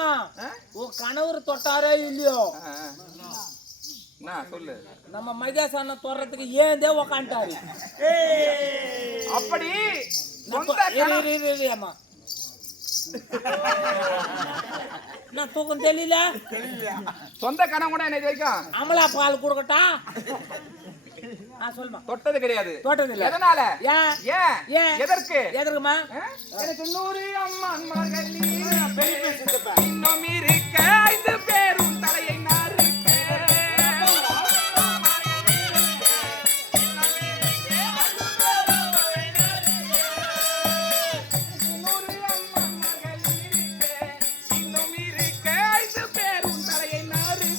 ஓ கணவர் தொட்டாரே இல்லையோ? நான் சொல்லு. நம்ம மகேசான தொறறதுக்கு ஏந்தே உக்காண்டாரு. அப்படி சொந்த கனவு ஏமா நான் தூக்கம் தெரியல. சொந்த கனவு கூட எனக்கு இது வரைக்கும் அமலா பால் கொடுக்கட்டா? சொல்லுமா. தொட்டது கிடையாது. தொட்டது இல்ல. எதனால? ஏன் ஏன் எதற்கு? எதற்குமா? எனக்கு 100 அம்மான் மகள் இன்னும் இருக்க 5 பேரும் தலையை நாறுக்க இன்னும் இருக்க 5 பேரும் தலையை நாறுக்க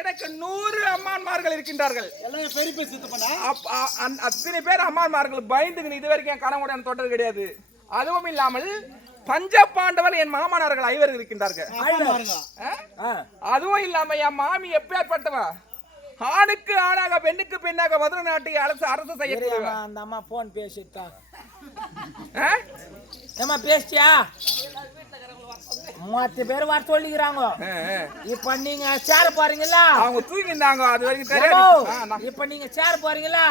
எனக்கு 100 அம்மான்மார்கள் இருக்கின்றார்கள். எல்லாம் பெரிய பேர் சுத்த பண்ணா அத்தனை பேர் அம்மான்மார்கள் பயந்துக்கு இது வரைக்கும் என் கனவுடைய தொட்டது கிடையாது. அதுவும் இல்லாமல் பஞ்ச பாண்டவர் என் மாமனார்கள் 5 இருக்கின்றார்கள். அதுவும் இல்லாம என் மாமி எப்பேற்பட்டவ? ஆணுக்கு ஆணாக பெண்ணுக்கு பெண்ணாக மதுரை நாட்டை அரசு செய்யக்கூடிய அந்த அம்மா போன் பேசிட்டா. ஏமா பேசியா? 30 பேர் வர சொல்லிக்கிறாங்க. இப்ப நீங்க சேர போறீங்களா? அவங்க தூங்கிட்டாங்க. அது வரைக்கும் தெரியாது. இப்ப நீங்க சேர போறீங்களா?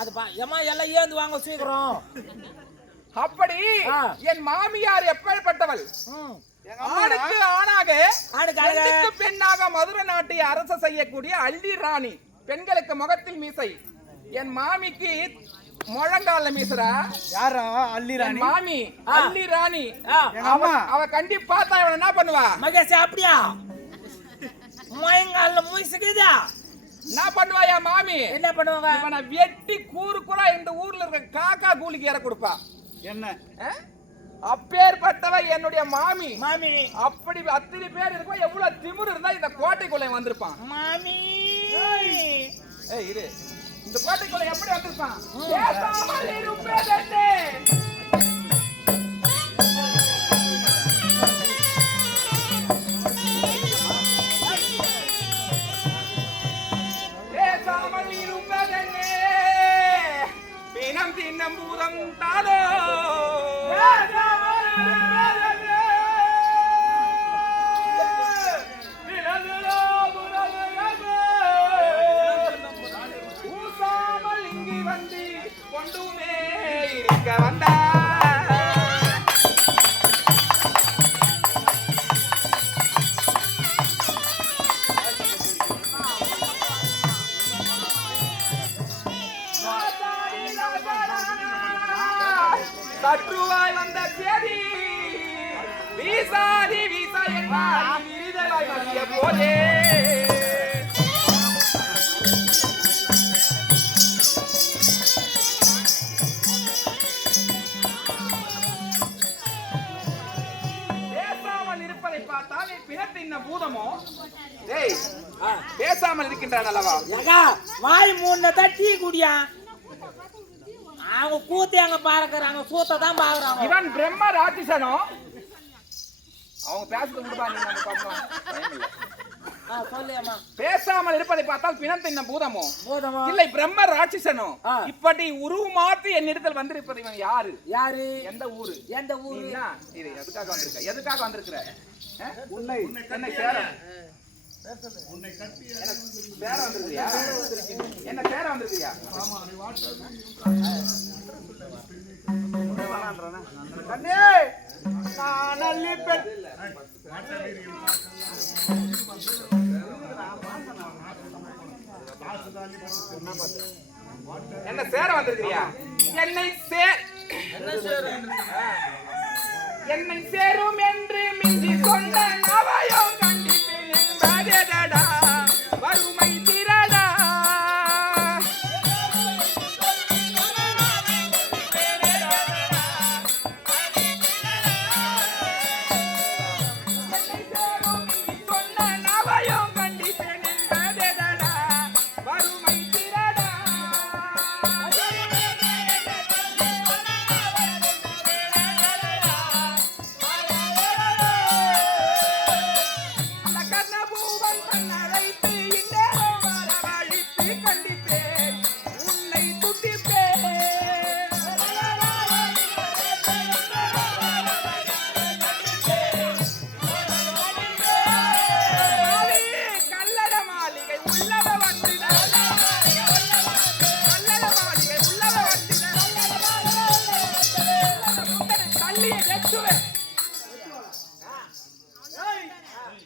அது ஏமா எல்லாம் ஏந்து வாங்க சீக்கிரம். அப்படி என் மாமியார் எப்பேற்பட்டவள்? ஆணுக்கு ஆணாக பெண்ணுக்கு பெண்ணாக மதுரை நாட்டை அரசு செய்யக்கூடிய அள்ளி ராணி. பெண்களுக்கு முகத்தில் மீசை. என் மாமிக்கு முழங்கால மீசரா யாரா அள்ளி ராணி மாமி அள்ளி ராணி எங்க அம்மா அவ கண்டிப்பா பார்த்தா இவன் என்ன பண்ணுவா மகேஷ் அப்படியா முயங்கால முயசுக்குதா என்ன பண்ணுவா என் மாமி என்ன பண்ணுவாங்க இவனை வெட்டி கூறு கூறா இந்த ஊர்ல இருக்க காக்கா கூலிக்கு இற கொடுப்பா என்ன அப்பேற்பட்டவ என்னுடைய மாமி மாமி அப்படி அத்தனை பேர் இருக்கும் எவ்வளவு திமிரு இருந்தா இந்த கோட்டைக்குள்ள வந்திருப்பான் மாமி ஏய் இரு இந்த கோட்டைக்குள்ள எப்படி வந்திருப்பான் பேசாமல் இருப்பேதே பேசாமல் இருப்பதே பிணம் தின்னம் பூதம் தானோ கொண்டுமே இருக்க வந்தா சற்றுவாய் வந்த சேதி வீசாதி வீசா என்பார் விரிதலாய் வந்திய போதே பார்த்தால் பிணத்தின் பூதமோ டேய் பேசாமல் இருக்கின்றான் அல்லவா வாய் மூணு தட்டி குடியா அவங்க கூத்து அங்க பாக்குறாங்க சூத்த தான் பாக்குறாங்க இவன் பிரம்ம ராட்சசனோ அவங்க பேசுறது விடுவா நீ நம்ம பார்ப்போம் சொல்லியம்மா பேசாமல் இருப்பதை பார்த்தால் பிணத்தின் பூதமோ பூதமோ இல்லை பிரம்ம ராட்சசனோ இப்படி உருவமாற்றி என்னிடத்தில் வந்திருப்பது இவன் யாரு யாரு எந்த ஊரு எந்த ஊரு இது எதுக்காக வந்திருக்க எதுக்காக வந்திருக்கிற உன்னை என்னை சேர உன்னை கட்டி சேர வந்திருக்கியா என்ன சேர வந்திருக்கியா கண்ணே நான் அள்ளி பெண் என்ன சேர வந்திருக்கியா என்னை சேரும் என்று மிஞ்சி கொண்ட நவயம் கண்டிப்பேன் என்பதேடா வறுமை திரடா சொன்ன நவயம் கண்டிப்பேன் என்பதேடா வறுமை திரடா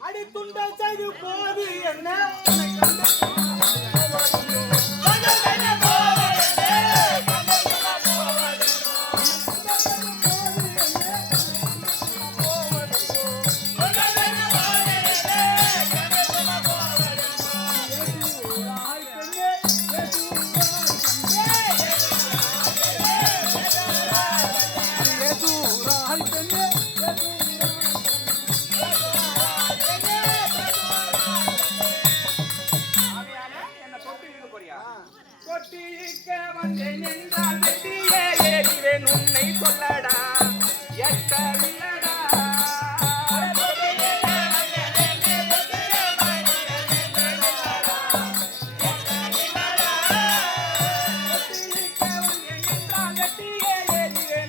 அடி துண்டல் செய்து போது என்ன உன்னை சொல்லடா எட்டவில்லடா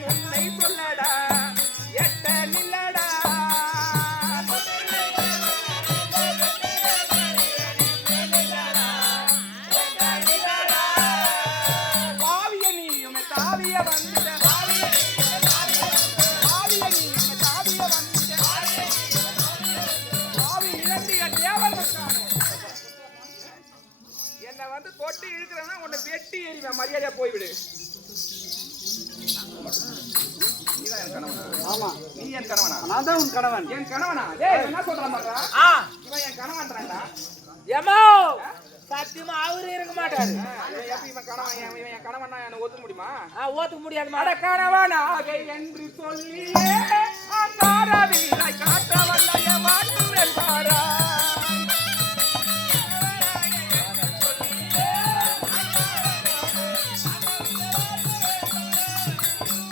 உன்னை சொல்லடா எட்டவில்லடா பாவிய நீயும் தாவிய வந்த என்ன வந்து தொட்டி இழுக்கிறேன்னா உன்னை வெட்டி எறிவேன் மரியாதையா போய்விடு நீதான் என் கணவனா? ஆமா, நீ என் கணவனா? நான் தான் உன் கணவன். என் கணவனா? டேய் என்ன சொல்றான் பாருடா. ஆ இவன் என் கணவன்றான்டா. ஏமா சத்தியமா அவரு இருக்க மாட்டாரு. இவன் எப்படி இவன் கணவன்? இவன் என் கணவனா எனக்கு ஒத்துக்க முடியுமா? ஓத்துக்க முடியாது. அட கணவனாக என்று சொல்லியே அந்தாரவிலை காட்ட வல்லைய வாட்டுரல் பாரா.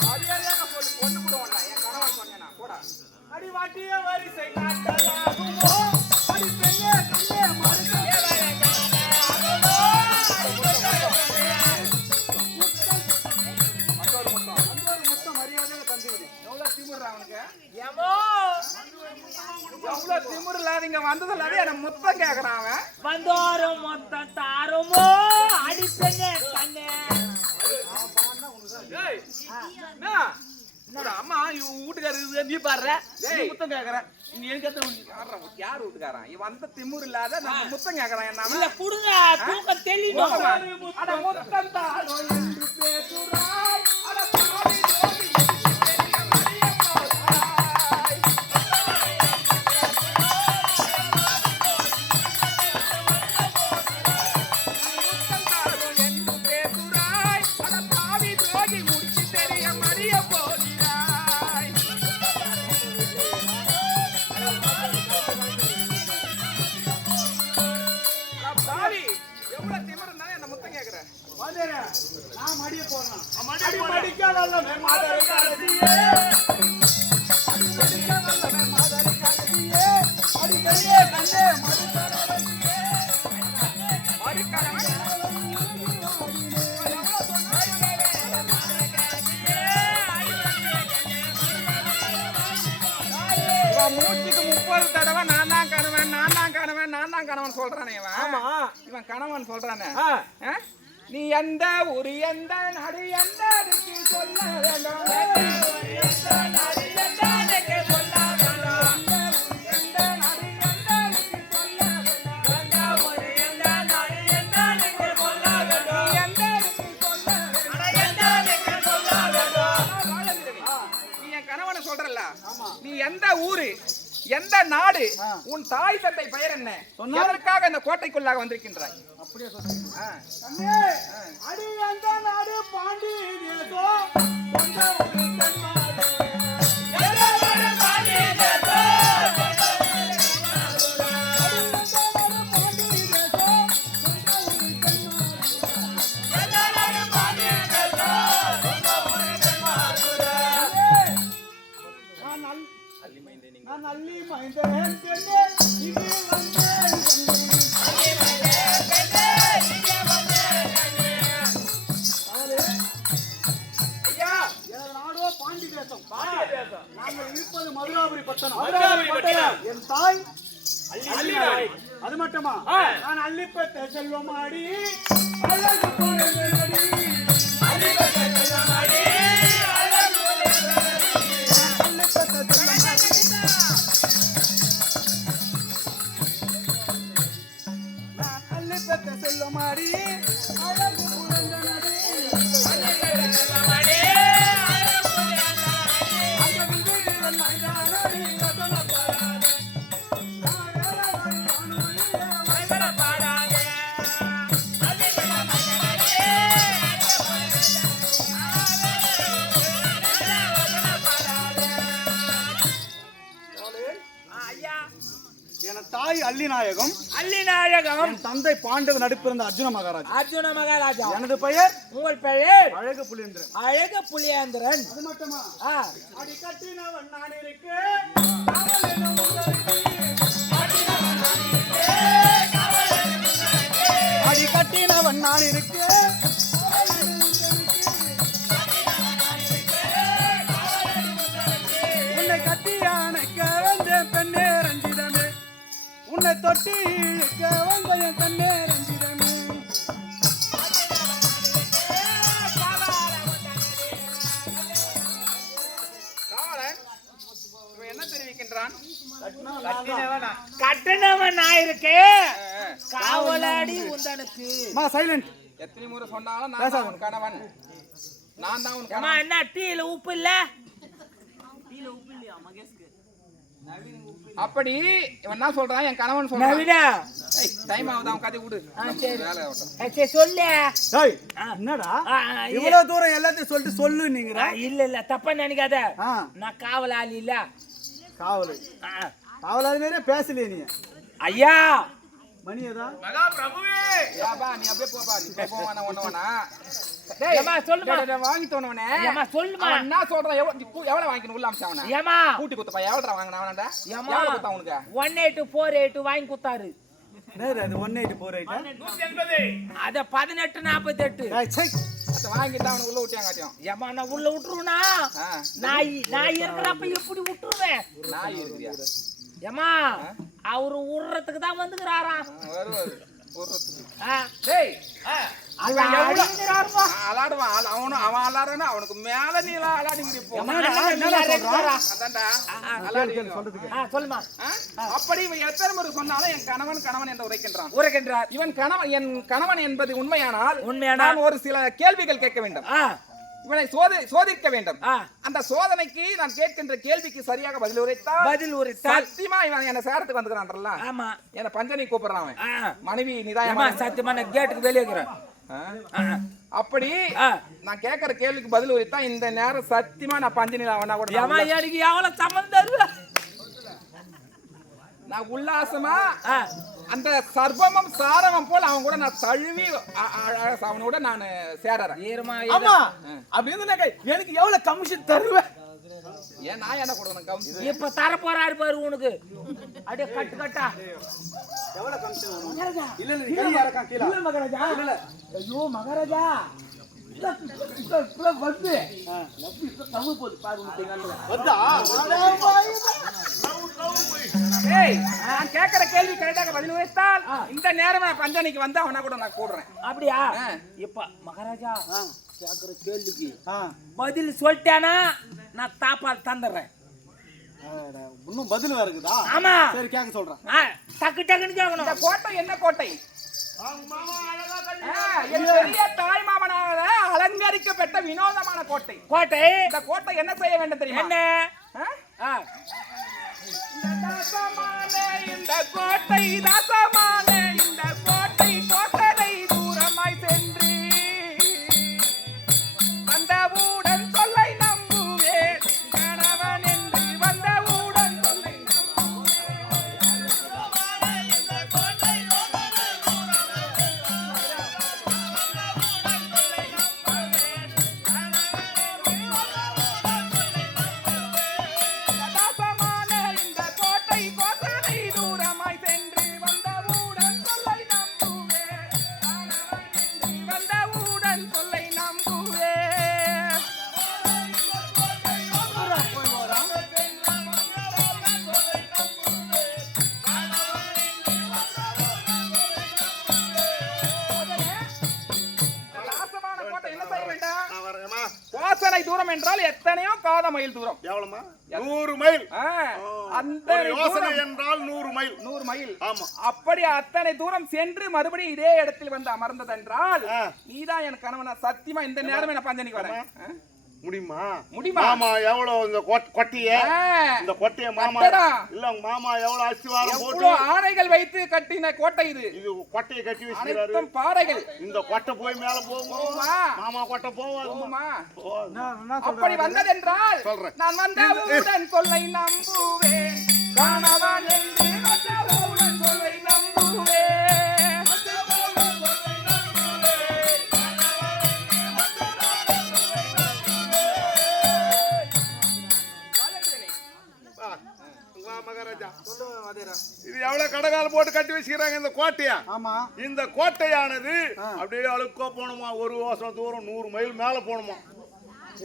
மரியாதையாக சொல்லி கொண்டு விடுவான்டா. என் கணவன் சொன்னேனா போடா. அடி வாட்டிய வரிசை காட்டலாகுமோ அடி பெண்ணே கண்ணே மறுக்க முத்தம் கேக்குறான் அவன். வந்தோரும் மொத்தம் தாருமோ அடிப்பெண்ணே கண்ணே. அம்மா வீட்டுக்காரரு நீ பாடுற முத்தம் கேக்குற. நீ யார் வீட்டுக்காரன்? இவன் வந்த திமுர் இல்லாத நம்ம முத்தம் கேக்குறான். என்ன இல்ல குடுங்க தூக்கம் தெளிவும். அட முத்தம் தாரோ என்று பேசுறாய். அட பாவி ஜோதி நான் மடிய போறேன். மூச்சுக்கு 30 தடவை நான் தான் கணவன் நான் தான் கணவன் நான் தான் கணவன் சொல்றானே இவன். ஆமா, இவன் கணவன் சொல்றானே. நீ எந்த ஊரு எந்த நாடு எந்த அதுக்கு சொல்ல வேண்டும். எந்த நாடு எந்த அதுக்கு சொல்ல வேண்டும். எந்த நாடு எந்த அதுக்கு சொல்ல வேண்டும். எந்த ஊரு எந்த நாடு எந்த அதுக்கு சொல்ல வேண்டும். எந்த அதுக்கு சொல்ல வேண்டும். எந்த அதுக்கு சொல்ல வேண்டும். நீ என் கணவனை சொல்றல்ல. நீ எந்த ஊரு எந்த நாடு உன் தாய் தந்தை பெயர் என்ன? எதற்காக இந்த கோட்டைக்குள்ளாக வந்திருக்கின்றாய்? அப்படியே சொல்றேன். அடி அந்த நாடு பாண்டி தேசம் சொந்த ஊரு தென்மாடு. எந்த நாடு பாண்டி தேசம் சொந்த ஊரு தென்மாடு. எந்த நாடு பாண்டி தேசம் சொந்த ஊரு தென்மாடு. நான் அள்ளி மைந்தேன் பெண்ணே இது வந்தேன் பாண்டி தேசம். நாங்கள் இருப்பது மதுராபுரி பட்டணம். என் தாய் அள்ளினாய். அது மட்டுமா நான் அள்ளிப்பட்ட செல்வமாடி அழகு போனேனடி. அள்ளிப்பட்ட செல்வமாடி அழகு போனேனடி. அள்ளிப்பட்ட செல்வமாடி அழகு புரந்தனடி. என் தாய் அள்ளிநாயகம். என் தந்தை பாண்டவ நடிப்பிருந்த அர்ஜுன மகாராஜா. எனது பெயர் உங்கள் பெயர் அழகு புலியேந்திரன். அழகு புலியேந்திரன். அது மட்டுமா அடி கட்டினவன் நான் இருக்கு. அடி கட்டினவன் நான் இருக்கு. உன்னை கட்டி அணைக்க வந்த பெண்ணே ரஞ்சிதமே. உன்னை தொட்டி இழுக்க வந்த என் கண்ணே ரஞ்சிதமே. என்ன தெரிவிக்கின்றான்? கட்டணவன் ஆயிருக்கு காவலாடி உந்தனுக்கு. சைலண்ட். எத்தனை முறை சொன்னாலும் நான் தான் உன் கணவன். நான் தான் உனக்கு ஏமா என்ன டீல உப்பு இல்ல அப்படி இவன் என்ன சொல்றான் என் கணவன் சொல்றான் நவீனா டைம் ஆகுது அவன் கதை விடு சரி. வேலை ஆகட்டும். சரி சொல்லு டேய் என்னடா இவ்வளவு தூரம் எல்லாத்தையும் சொல்லிட்டு சொல்லு நீங்கடா இல்ல தப்பா நினைக்காத ஆ நான் காவலாளி இல்ல காவல் ஆ. காவலாது மாதிரியே பேசலையே நீ ஐயா மணி ஏதா மகா பிரபுவே ஏப்பா நீ அப்படியே போப்பா நீ போவானா ஒண்ணவனா ஏம்மா, சொல்லுமா. வாங்கி தோணவனே ஏம்மா சொல்லுமா என்ன சொல்றான் எவ்வளவு வாங்கிக்கணும் உள்ள அம்சம் அவனை ஏமா கூட்டி குத்தப்பா எவ்வளவு வாங்கினா அவனடா ஏமா எவ்வளவு குத்தா உனக்கு 182 482 வாங்கி கொடுத்தாரு நேரா அது 180 480 180 அத 1848 டேய் சை அதை வாங்கிட்டு அவனுக்கு உள்ள விட்டியாங்காட்டியும் ஏமா நான் உள்ள விட்டுருவனா ஆ, நான் இருக்கிறப்ப எப்படி விட்டுருவேன் நாய் இருக்குறியா ஏமா அவரு உடுறதுக்கு தான் வந்துக்கிறாராம் வருவாரு போடுறதுக்கு. ஆ டேய் அவன் அடிக்கிறாருமா. அலாடுவான் அவன் அலாடுறானா அவனுக்கு மேல நீ அலாடிங்கிட்டு போ என்னடா சொல்றான் அதான்டா கேளு சொல்றதுக்கு சொல்லுமா அப்படி இவன் எத்தனை முறை சொன்னாலும் என் கணவன் கணவன் என்று உரைக்கின்றான் உரைக்கின்றார் இவன் கணவன் என் கணவன் என்பது உண்மையானால் உண்மையானால் நான் ஒரு சில கேள்விகள் கேட்க வேண்டும் இவனை சோதிக்க வேண்டும் அந்த சோதனைக்கு நான் கேட்கின்ற கேள்விக்கு சரியாக பதில் உரைத்தால் பதில் உரைத்தால் சத்தியமா இவன் என்ன சேரத்துக்கு வந்துக்கிறான்ல ஆமா என்ன பஞ்சனி கூப்பிடுறான் அவன் ஆ. மனைவி ஏமா நிதாயமா சத்தியமா நான் கேட்டுக்கு வெளியே இருக்கிறேன் அப்படி நான் கேட்கிற கேள்விக்கு பதில் உரைத்தா இந்த நேரம் சத்தியமா நான் பஞ்சனில அவனா கூட ஏமா எனக்கு எவ்வளவு சம்மந்தம் தருவ நான் உல்லாசமா அந்த சர்வமும் சாரவம் போல அவன் கூட நான் தழுவி அவனோட நான் சேரறேன் ஈரமா ஆமா அப்படி இருந்தா எனக்கு எவ்வளவு கமிஷன் தருவேன் ஏன் நான் என்ன கொடுக்கணும் கவுன்சில் இப்ப தர போறாரு பாரு உனக்கு அப்படியே கட்டு கட்டா எவ்வளவு கமிஷன் வரும் இல்ல இல்ல கை வரக்கா கீழ இல்ல மகாராஜா இல்ல ஐயோ மகாராஜா வந்து தமிழ் போது பாருங்க வந்தா ஏய் நான் கேட்கிற கேள்வி கரெக்டாக பதில் வைத்தால் இந்த நேரம் நான் பஞ்சனிக்கு வந்து அவனா கூட நான் கூடுறேன் அப்படியா இப்ப மகாராஜா கேக்குற கேள்விக்கு பதில் சொல்லிட்டானா நான் தாப்பால் தந்துடுறேன் இன்னும் பதில் வேற இருக்குதா ஆமா சரி கேட்க சொல்றேன் டக்கு டக்குன்னு கேட்கணும் இந்த கோட்டை என்ன கோட்டை என் பெரிய தாய் மாமனால அலங்கரிக்கப்பட்ட வினோதமான கோட்டை கோட்டை இந்த கோட்டை என்ன செய்ய வேண்டும் தெரியுமா என்ன இந்த கோட்டை தாசமான இந்த கோட்டை கோட்டை தூரமாய் சென்று வந்தவுடன் சொல்லை நம்புவேன் கணவன் என்று வந்தவுடன் சொல்லை தூரம் என்றால் எத்தனையோ காத மைல் தூரம் எவ்வளவுமா 100 மைல் அந்த யோசனை என்றால் 100 மைல் 100 மைல் ஆமா அப்படி அத்தனை தூரம் சென்று மறுபடியும் இதே இடத்தில் வந்து அமர்ந்ததென்றால் நீதான் என் கணவனா சத்தியமா இந்த நேரம் என்ன பஞ்சனிக்கு வரேன் முடியுமா முடியுமா மாமா எவ்வளவு இந்த கொட்டிய இந்த கொட்டைய மாமா இல்ல உங்க மாமா எவ்வளவு அஸ்திவாரம் போட்டு ஆணைகள் வைத்து கட்டின கோட்டை இது கொட்டையை கட்டி வச்சிருக்காரு பாறைகள் இந்த கொட்டை போய் மேல போகுமா மாமா கொட்டை போவாதுமா அப்படி வந்ததென்றால் நான் வந்தவுடன் சொல்லை நம்புவேன் கணவன் என்று வந்தவுடன் சொல்லை நம்புவேன் இது எவ்வளவு கடகால போட்டு கட்டி வச்சுக்கிறாங்க இந்த கோட்டையா ஆமா இந்த கோட்டையானது அப்படியே அழுக்கோ போகணுமா ஒரு வருஷம் தூரம் 100 மைல் மேல போகணுமா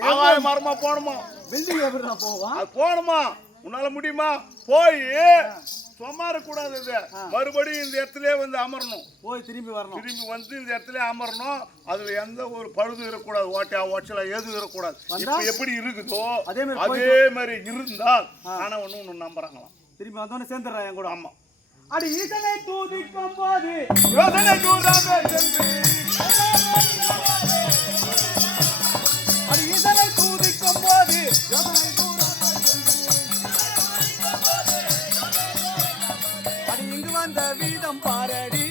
ஆகாய மரமா போகணுமா பில்டிங் எப்படி போவா அது போகணுமா உன்னால முடியுமா போய் சும்மா இருக்கக்கூடாது இது மறுபடியும் இந்த இடத்துல வந்து அமரணும் போய் திரும்பி வரணும் திரும்பி வந்து இந்த இடத்துல அமரணும் அதுல எந்த ஒரு பழுது இருக்கக்கூடாது ஓட்டையா ஓச்சலா எதுவும் இருக்கக்கூடாது இப்ப எப்படி இருக்குதோ அதே மாதிரி இருந்தால் ஆனா ஒண்ணு நம்புறாங்களாம் திரும்பி வந்தோன்னு சேர்ந்துடுறேன் என் கூட ஆமா அடி ஈசனை தூதிக்கும் போது யோசனை தூதாமே சென்று நீளம் பாரடி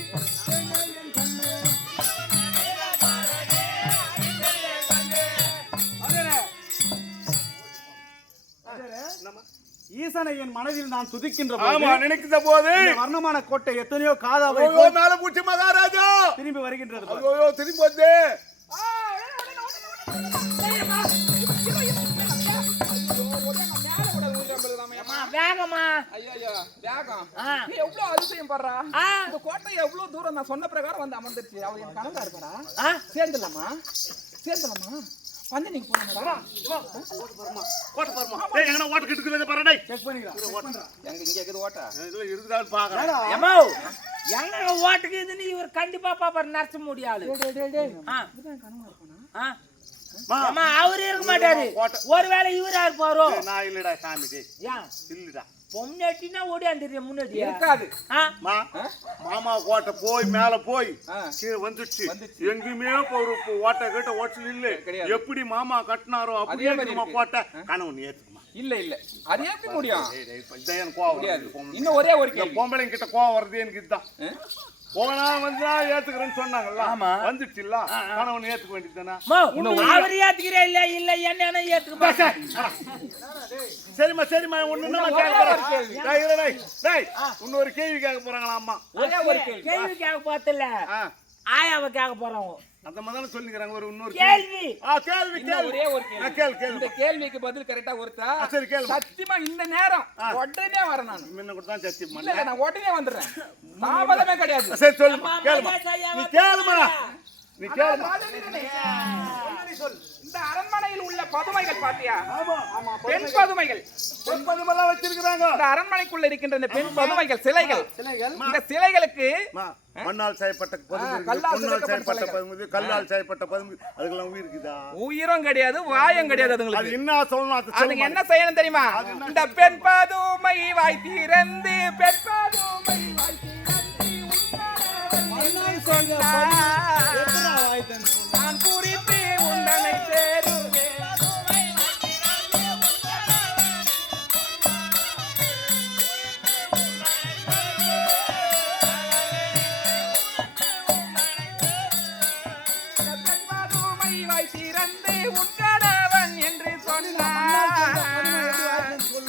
ஈசனை என் மனதில் நான் துதிக்கின்ற ஆமா நினைக்கிற போது வர்ணமான கோட்டை எத்தனையோ காதாவை ஐயோ மேல பூச்சி மகாராஜா திரும்பி வருகின்றது ஐயோ திரும்பி வந்து வேகமா ஐயோ வேகம் நீ எவ்வளவு அதிசயம் பண்றா இந்த கோட்டை எவ்வளவு தூரம் நான் சொன்ன பிரகாரம் வந்து அமர்ந்துருச்சு அவ என் கணக்கா இருப்பாரா சேர்ந்துலாமா பஞ்சனிக்கு போனடா ஓட்ட பாருமா டேய் எங்கன ஓட்ட கிட்டுக்குது பாரு டேய் செக் பண்ணிக்கலாம் எங்க இங்க இருக்குது ஓட்ட இதுல இருக்குதான்னு பாக்குறேன் ஏமா எங்க ஓட்டுக்கு இதுன்னு இவர் கண்டிப்பா பாப்பாரு நர்ச முடியாது அம்மா அவரு இருக்க மாட்டாரு ஒருவேளை இவரா இருப்பாரோ நான் இல்லடா சாமி டேய் ஏன் இல்லடா பொம்னட்டினா ஓடியாந்துறிய முன்னாடி இருக்காது மாமா கோட்டை போய் மேல போய் கீழே வந்துச்சு எங்கேயுமே ஒரு ஓட்டை கிட்ட ஓட்டல் இல்ல எப்படி மாமா கட்டினாரோ அப்படியே நம்ம கோட்டை கனவு ஏத்துக்குமா இல்ல அது எப்படி முடியும் இதான் கோவம் முடியாது இன்னும் ஒரே ஒரு கேள்வி பொம்பளைங்க கிட்ட கோவம் வருது எனக்கு இதுதான் போனா வந்து ஏத்துக்கிறேன்னு சொன்னாங்கல்ல வந்துச்சுல்ல கணவன் ஏத்துக்க வேண்டியதுதானே அவர் ஏத்துக்கிறே இல்ல என்ன ஏத்துக்க சரிம்மா ஒண்ணு இன்னொரு கேள்வி கேட்க போறாங்களா அம்மா ஒரே ஒரு கேள்வி கேட்க பார்த்தல ஆயாவை கேட்க போறோம் அந்த மாதிரி சொல்லிக்கிறாங்க ஒரு இன்னொரு கேள்வி ஒரே ஒரு கேள்வி இந்த கேள்விக்கு பதில் கரெக்டா ஒருத்தா சரி கேளு சத்தியமா இந்த நேரம் உடனே வரேன் நான் முன்ன கூட தான் சத்தியம் இல்ல நான் உடனே வந்துடுறேன் தாமதமே கிடையாது சரி சொல்லுமா கேளுமா நீ கேளுமா இந்த அரண்மனையில் உள்ள பதுமைகள் பாத்தியா பெண் பதுமைகள் பதுமெல்லாம் வச்சிருக்காங்க இந்த அரண்மனைக்குள்ள இருக்கின்ற இந்த பெண் பதுமைகள் சிலைகள் இந்த சிலைகளுக்கு மண்ணால் செய்யப்பட்ட பதுமை கல்லால் செய்யப்பட்ட பதுமை அதுக்கெல்லாம் உயிர் இருக்குதா உயிரும் கிடையாது வாயும் கிடையாது அதுங்களுக்கு என்ன சொல்லணும் அதுக்கு என்ன செய்யணும் தெரியுமா இந்த பெண் பதுமை வாய் திறந்து பெண் பதுமை வாய் திறந்து நான் குறித்து உண்டனை சேருவேன் திறந்து உன் கணவன் என்று சொன்னான்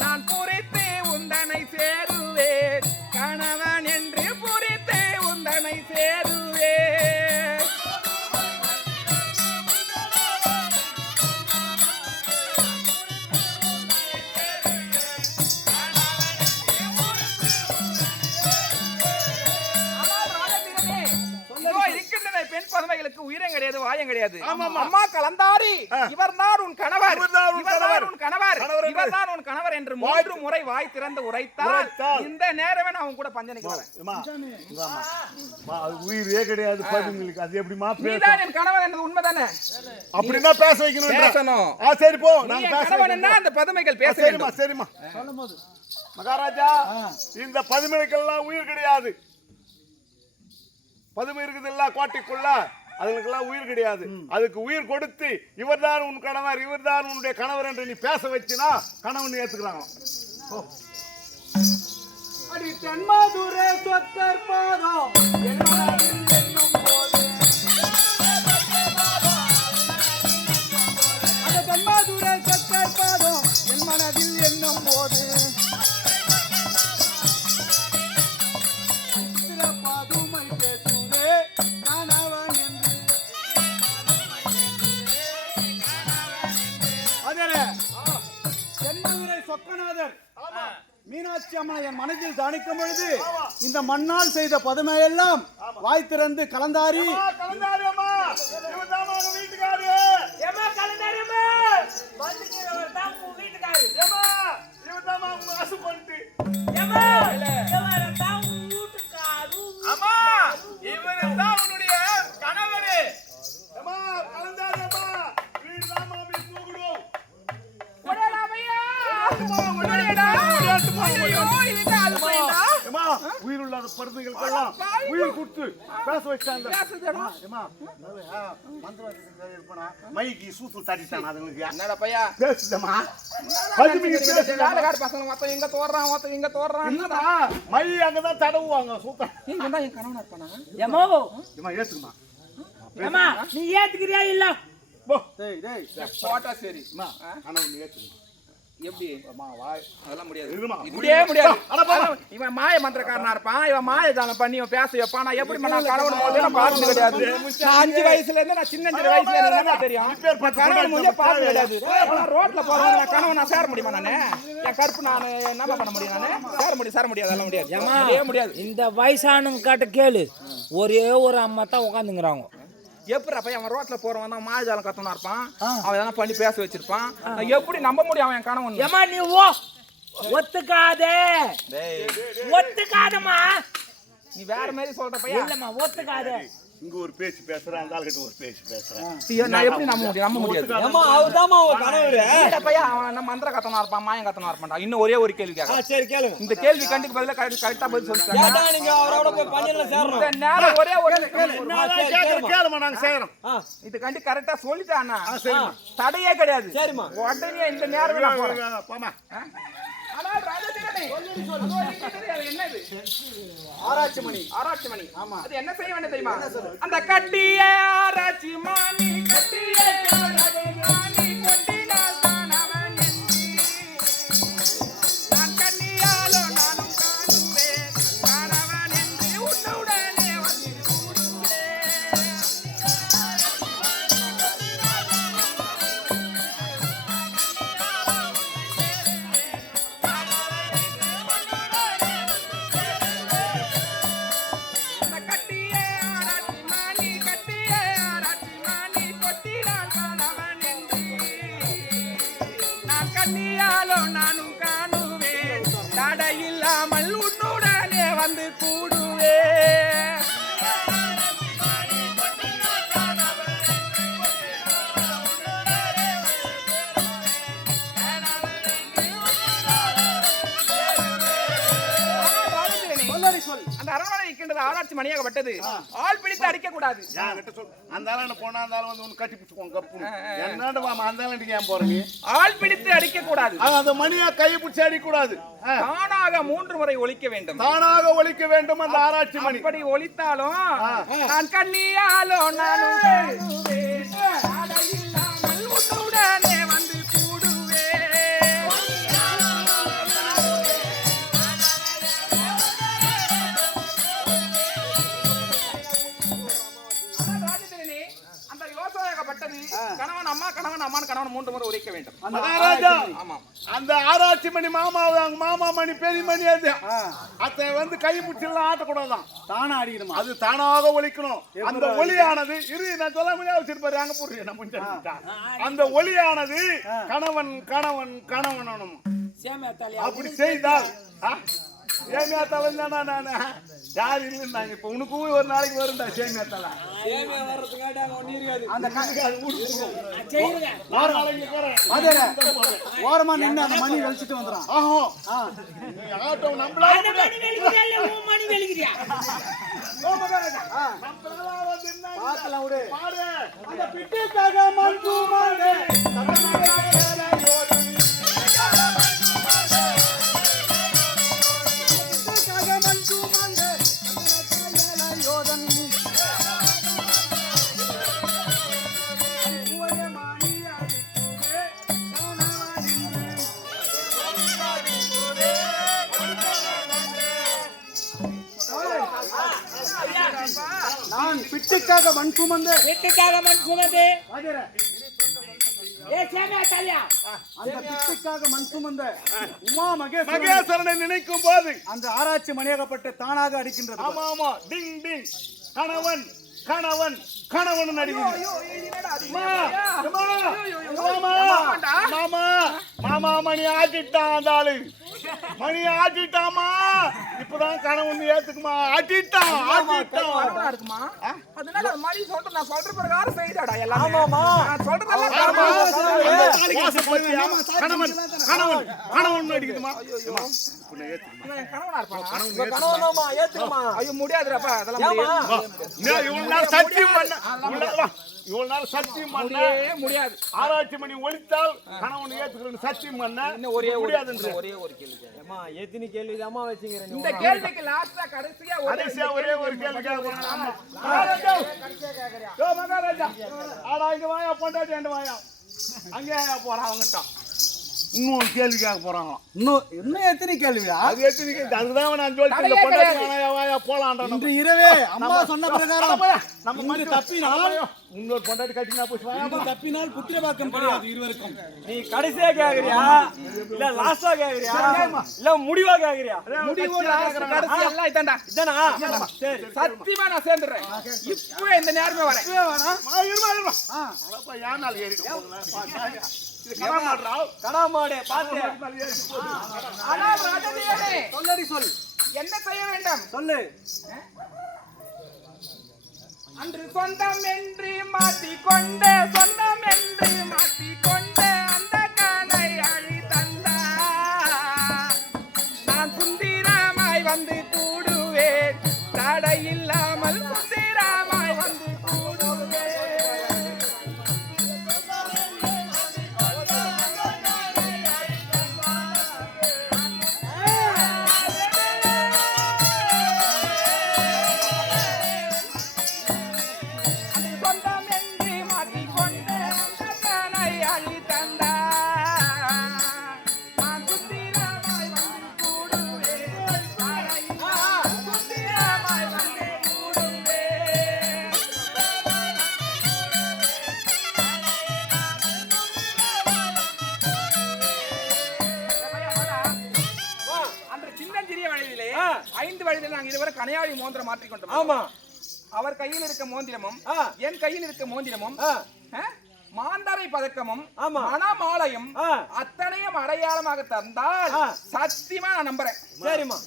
நான் குறித்து உந்தனை சேருவேன் கணவன் என்று குறித்து உந்தனை சேருவேன் பெண் பதுமைகளுக்கு உயிரம் கிடையாது வாயம் கிடையாது அம்மா கலந்தாரி இவர்தான் உன் கணவர் இவர்தான் உன் கணவர் என்று 3 முறை வாய் திறந்து உரைத்தால் இந்த நேரமே நான் உன் கூட பஞ்சனைக்கு வரேன் உயிரே கிடையாது பதுமைகளுக்கு அது எப்படிமா நீதான் என் கணவன் என்பது உண்மைதானே அப்படினா பேச வைக்கணும் சரி போ நான் கணவன் என்ன அந்த பதுமைகள் பேச வேண்டும் சரிமா சொல்லும்போது மகாராஜா இந்த பதுமைகளுக்கெல்லாம் உயிர் கிடையாது பதுமை இருக்குதுல்ல கோட்டைக்குள்ள அதுக்கெல்லாம் உயிர் கிடையாது அதுக்கு உயிர் கொடுத்து இவர்தான் உன் கணவர் இவர்தான் உன்னுடைய கணவர் என்று நீ பேச வச்சுனா கணவன் ஏத்துக்கிறாங்க அடி தென்மாதுரே சொத்தர் பாதம் என்னும் போது அந்த தென்மாதுரே சொத்தர் பாதம் என் மனதில் என்னும் போது பாதுமை பேசுதே கணவன் என்று அதே தென்மதுரை சொக்கநாதர் மீனாட்சி அம்மா என் மனதில் தானிக்கும் பொழுது இந்த மண்ணால் செய்த பதுமையெல்லாம் வாய் திறந்து கலந்தாரி உயிர் இல்லாத இல்லாத பருந்துகளுக்கெல்லாம் உயிர் கொடுத்து பேச வச்சாங்க. மைக்கு சூத்து தட்டிட்டான் அதுங்களுக்கு. என்னடா பையா பேசுதம்மா வேலைக்கார பசங்க மொத்தம் இங்க தோறான் மொத்தம் இங்க தோறான். இல்லடா மை அங்கதான் தடவுவாங்க சூத்தா. இவன் தான் என் கணவனா இருப்பானா? ஏமோ ஏமா ஏத்துக்குமா ஏமா நீ ஏத்துக்கிறியா இல்ல டேய் டேய் போட்டா சரி. ஆனா ஒண்ணு ஏத்துக்குமா எப்படி வாய் அதெல்லாம் முடியாது. இருமா. முடியவே முடியாது. இவன் மாய மந்திரக்காரனா இருப்பான். இவன் மாயஜாலம் பண்ணி இவன் பேச வைப்பான். நான் எப்படி நான் கணவன் போது நான் பார்த்தது கிடையாது. நான் 5 வயசுல இருந்து நான் சின்ன வயசுல எனக்கு என்ன தெரியும். கணவன் முடிய பார்த்தது கிடையாது. நான் ரோட்ல போறேன் நான் கணவன் நான் சேர முடியுமா நானு? என் கருப்பு நான் என்ன பண்ண முடியும் நானு? சேர முடியாது அதெல்லாம் முடியாது. முடியாது. இந்த வயசானுங்க கிட்ட கேளு, ஒரே ஒரு அம்மா தான் உட்காந்துங்கிறாங்க. எப்படி அப்ப அவன் ரோட்ல போறவன் தான் மாயஜாலம் கத்தனா இருப்பான். அவன் எதனா பண்ணி பேச வச்சிருப்பான். நான் எப்படி நம்ப முடியும் அவன் கணவன்? ஏமா நீ ஒத்துக்காதே ஒத்துக்காதமா. நீ வேற மாதிரி சொல்ற பையன். இல்லம்மா ஒத்துக்காதே. இங்க ஒரு பேச்சு பேசுறேன் அந்த ஆளுகிட்ட ஒரு பேச்சு பேசுறேன். நான் எப்படி நம்ப முடியாது. ஏமா அவர்தாம்மா உன் கணவர். இந்த பையன் அவன் என்ன மந்திர கத்தனா இருப்பான் மாயம் கத்தனா இருப்பான்டா. இன்னும் ஒரே ஒரு கேள்வி கேட்க. சரி கேளுங்க. இந்த கேள்வி கண்டிக்கு பதிலா கரெக்டா பதில் சொல்லிட்டாங்க. ஏடா நீங்க அவரோட போய் பஞ்சல சேரணும். இந்த நேரம் ஒரே ஒரு கேளுமா நாங்க செய்யறோம். இது கண்டி கரெக்டா சொல்லிட்டானா? சரிம்மா. தடையே கிடையாது. சரிம்மா. உடனே இந்த நேரம் நான் போறேன். போமா. ஆனால் ராஜதேவனே என்னது? ஆராய்ச்சி மணி. ஆராய்ச்சி மணி. ஆமா. அது என்ன செய்ய வேண்டும் தெரியுமா? அந்த கட்டிய ஆராய்ச்சி மணி கட்டிய ஆராய்ச்சி மணி கொட்டினால் தான் அவன் நான் கண்ணியாலோ நானும் காணுவேன் காணவன் என்று உன்னுடனே வந்து நானும் காணுவேன் தடை இல்லாமல் உன்னுடனே வந்து கூடுவேன். அந்த அரண்மனை இருக்கின்றது ஆராய்ச்சி மணியாகப்பட்டது. ஆள் பிடித்து அடிக்க கூடாது. அந்த ஆளு போனா அந்த ஆளு வந்து உனக்கு கட்டி பிடிச்சுக்கோங்க கப்பு என்னடா மாமா அந்த ஆளுக்கு ஏன் போறீங்க? ஆள் பிடித்து அடிக்க கூடாது. அந்த மணியா கையை பிடிச்சி அடிக்க கூடாது. தானாக 3 முறை ஒலிக்க வேண்டும். தானாக ஒலிக்க வேண்டும் அந்த ஆராய்ச்சி மணி. அப்படி ஒலித்தாலும் நான் கண்ணியாலோ நானும் காணுவேன் தடை இல்லாமல் உன்னுடனே வந்து கூடுவேன். அந்த யோசனையாகப்பட்டது கணவன் அம்மா கணவன் அம்மான் கணவன் 3 முறை உரைக்க வேண்டும். மகாராஜா ஆமாம். அந்த ஆராய்ச்சி மணி மாமா மாமா மணி பெரிய மணி அது அதை வந்து கை பிடிச்செல்லாம் ஆட்டக்கூடாதான். தானா அடிக்கணுமா? அது தானாக ஒலிக்கணும். அந்த ஒலியானது நான் சொல்ல முடியாது வச்சிருப்பாரு அங்க போடுறேன் அந்த ஒலியானது கணவன் கணவன் கணவன் அப்படி செய்தால் சேமியா தலை தானா நானு யாரு இல்லைன்னாங்க. இப்ப உனக்கும் ஒரு நாளைக்கு வரும்டா சேமியா தலை. அந்த ஓரமா நின்று அந்த மணி வெளிச்சிட்டு வந்துடும். ஆட்டோ நம்மளா பார்க்கலாம் விடு. அந்த பிட்டுக்காக மண்பூமானே நான் பிட்டுக்காக மண் சுமந்து அந்த பிட்டுக்காக மண் சுமந்த உமா மகேஸ்வரனை நினைக்கும் போது அந்த ஆராய்ச்சி மணியாகப்பட்ட தானாக அடிக்கின்றது. ஆமா ஆமா டிங் டிங் கணவன் கணவன் கணவன் அடிக்கிறது. மாமா மாமா மணி ஆக்கிட்டான் அந்த ஆளு. மணி ஆட்டிட்டாமா இப்பதான் கணவன் ஏத்துக்குமா ஆட்டிட்டான் கனவா இருக்குமா அதனால அது மாதிரி சொல்றேன் நான் சொல்ற பிரகாரம் செய்தாடா எல்லாமே நான் சொல்றதெல்லாம் கணவன் கணவன் கணவன் அடிக்குதுமா கனவனா இருப்பான் கணவனாமா ஏத்துக்குமா ஐயோ முடியாதுடாப்பா அதெல்லாம் முடியாது இவ்வளவு நாள் சத்தியம் பண்ண இவ்வளவு நாள் சத்தியம் பண்ண முடியாது ஆராய்ச்சி மணி ஒழித்தால் கணவன் ஏத்துக்கிறேன்னு சத்தியம் பண்ண இன்னும் ஒரே முடியாது ஒரு கேள்வி அம்மா எத்தனை கேள்விதாம்மா வச்சிக்கிறேன் இந்த கேள்விக்கு லாஸ்டா கடைசியா ஒரே ஒரு கேள்வி கேட்கணும் மகாராஜா ஆடா இங்க வாயா பொண்டாட்டி அண்டு வாயா அங்கே போறான் அவங்ககிட்ட இன்னும் கேள்வி கேட்க போறாங்களாம் இன்னும் எத்தனை கேள்வியா அது எத்தனை கேள்வி அதுதான் நான் சொல்லிட்டு பொண்டாட்டி வாயா போலான்டா இன்று இரவே அம்மா சொன்ன பிரகாரம் நம்ம இன்று தப்பினால் இன்னொரு பொண்டாட்டி கட்டினா போய் இன்று தப்பினால் புத்திரபாக்கம் கிடையாது இருவருக்கும். நீ கடைசியா கேக்குறியா இல்ல லாஸ்டா கேக்குறியா இல்ல முடிவா கேக்குறியா முடிவு கடைசி எல்லாம் இதான்டா இதானா சரி சத்தியமா நான் சேர்ந்துடுறேன் இப்போ இந்த நேரமே வரேன் யானால் ஏறி இது கடாமாடுறா கடாமாடே பாத்து ஆனால் ராஜதேவனே சொல்லடி சொல் என்ன செய்ய வேண்டும் சொல்லு அன்று சொந்தம் என்று மாற்றிக்கொண்ட சொந்தம் என்று மாற்றிக்கொண்ட அந்த காலை அழி தந்தா நான் சுந்திரமாய் வந்து கூடுவேன் தடை இல்லாமல் சுந்திரமாய் வந்து கூடுவேன் சொந்தம் என்று மாற்றிக்கொண்ட அந்த காலை அழி தந்தா நான் சுந்திரமாய் வந்து கூடுவேன் தடை இல்லாமல் சுந்திரமாய் வந்து கூடுவேன் அன்று சின்னஞ்சிறிய வயதிலே 5 வயதில் நாங்கள் இருவரும் கனையாழி மோந்திரம் மாற்றிக்கொண்டோம். ஆமா அவர் கையில் இருக்க மோந்திரமும் என் கையில் இருக்க மோந்திரமும் மாந்தரை பதக்கமும் ஆமா. மணமாலையும் அத்தனையும் அடையாளமாக தந்தால் சத்தியமா நான் நம்புறேன். சரிம்மா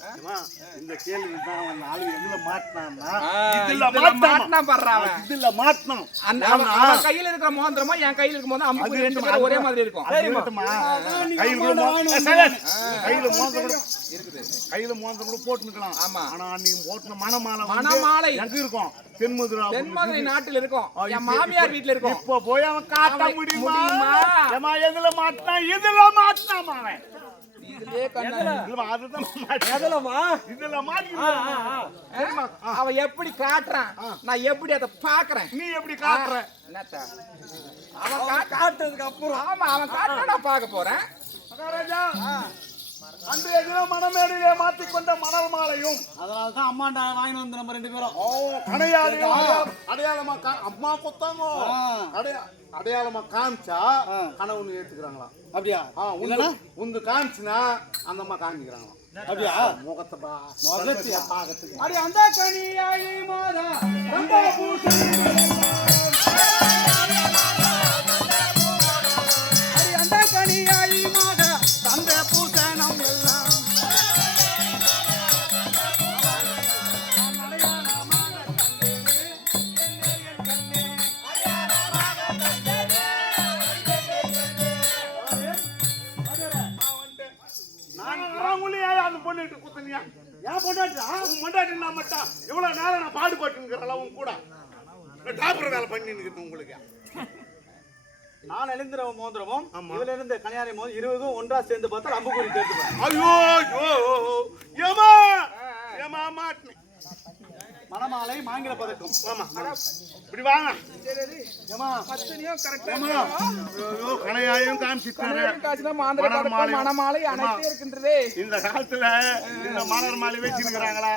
இந்த கேள்வி தான் அவன் ஆளு எதுல மாட்டினான்னா இதுல மாட்டினா பண்றான் அவன். இதுல மாட்டினான் அவன் கையில் இருக்கிற மோந்திரமும் என் கையில் இருக்கும் போது அம்பு ரெண்டு பேரும் ஒரே மாதிரி இருக்கும். கையில மோந்திரம் கூட போட்டுக்கலாம். ஆமா. ஆனா நீ போட்டுன மணமாலை மணமாலை எங்க இருக்கும்? தென்மதுரை நாட்டில் இருக்கும். என் மாமியார் வீட்டுல இருக்கும். இப்ப போய் அவன் காட்ட முடியுமா? ஏமா எதுல மாட்டினா? இதுல மாட்டினாமா அவன். இதுலயே கண்ணா. அதுதான் மாட்டினா. எதுலமா இதுல மாட்டி அவ எப்படி காட்டுறான், நான் எப்படி அதை பாக்குறேன். நீ எப்படி காட்டுற? என்னத்தா அவன் காட்டுறதுக்கு அப்புறம் ஆமா அவன் காட்டுற நான் பார்க்க போறேன். மகாராஜா அந்த எதிரோ மணமேடையிலே மாட்டிக்கொண்ட மணல் மாலையும் அதனாலதான் அம்மாண்ட வாங்கிட்டு வந்து நம்ம 2 பேரும் கடையாளையும் அடையாளமா அம்மா கொத்தாங்க அடையாளமா காமிச்சா கணவன் ஏத்துக்கிறாங்களா? அப்படியா? உந்து காமிச்சுனா அந்த அம்மா காமிக்கிறாங்களா? அப்படியா? முகத்தை பாகத்துக்கு அடி அந்த கனியாயி மாதா அந்த பூசணி அடி அந்த கனியாயி மாதா அந்த பூசணம் எல்லாம் அந்த பொண்ணுட்டு குத்தனியா ஏன் பொண்டாட்டா பொண்டாட்டி நான் மட்டும் இவ்வளவு நேரம் நான் பாடுபட்டுங்கிற உன் கூட டாக்டர் வேலை பண்ணிட்டு உங்களுக்கு நான் எழுந்திர மோதிரமும் இதுல இருந்து கன்னியாரி மோதிரம் 20 ஒன்றா சேர்ந்து பார்த்தா அம்புக்குறி சேர்த்து ஐயோ ஏமா ஏமா மாட்டேன் மணமாலை மாங்கில பதக்கம். ஆமா இப்படி வாங்க ஏமா பத்தனியும் கரெக்டா கணையாயும் காமிச்சிட்டாரு. மணமாலை அனைத்தே இருக்கின்றதே. இந்த காலத்துல இந்த மலர் மாலை வச்சிருக்கிறாங்களா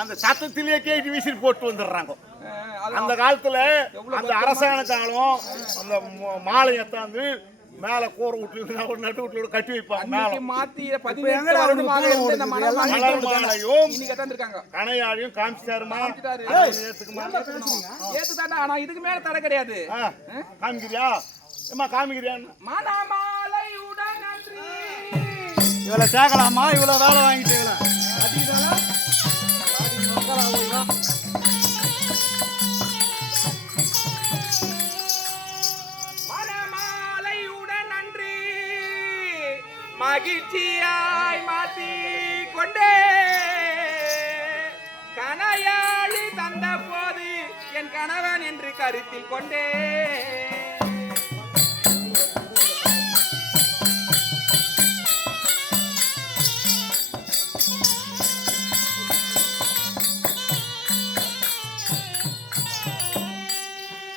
அந்த சத்தத்திலேயே கேட்டு விசிறி போட்டு வந்துடுறாங்க. அந்த காலத்துல அந்த அரசாங்க காலம் அந்த மாலை எத்தாந்து மேல கூரை விட்டு ஒரு நட்டு வீட்டுல கட்டி வைப்பாங்க. மாத்தி 18 வருடமாக இருந்து இந்த மணமாலையும் கணையாழியும் காமிச்சிட்டாருமா ஏத்துதாண்டா. ஆனா இதுக்கு மேல தடை கிடையாது. காமிக்கிறியா? ஏமா காமிக்கிறியா? மணமாலையுடன் நன்றி இவளை சேர்க்கலாமா? இவ்வளோ வேலை வாங்கிட்டு இவளை அதிகதானா? மனமாலையுடன் நன்றி மகிழ்ச்சியாய் மாத்தி கொண்டே கனையாழி தந்த போது என் கணவன் என்று கருத்தில் கொண்டே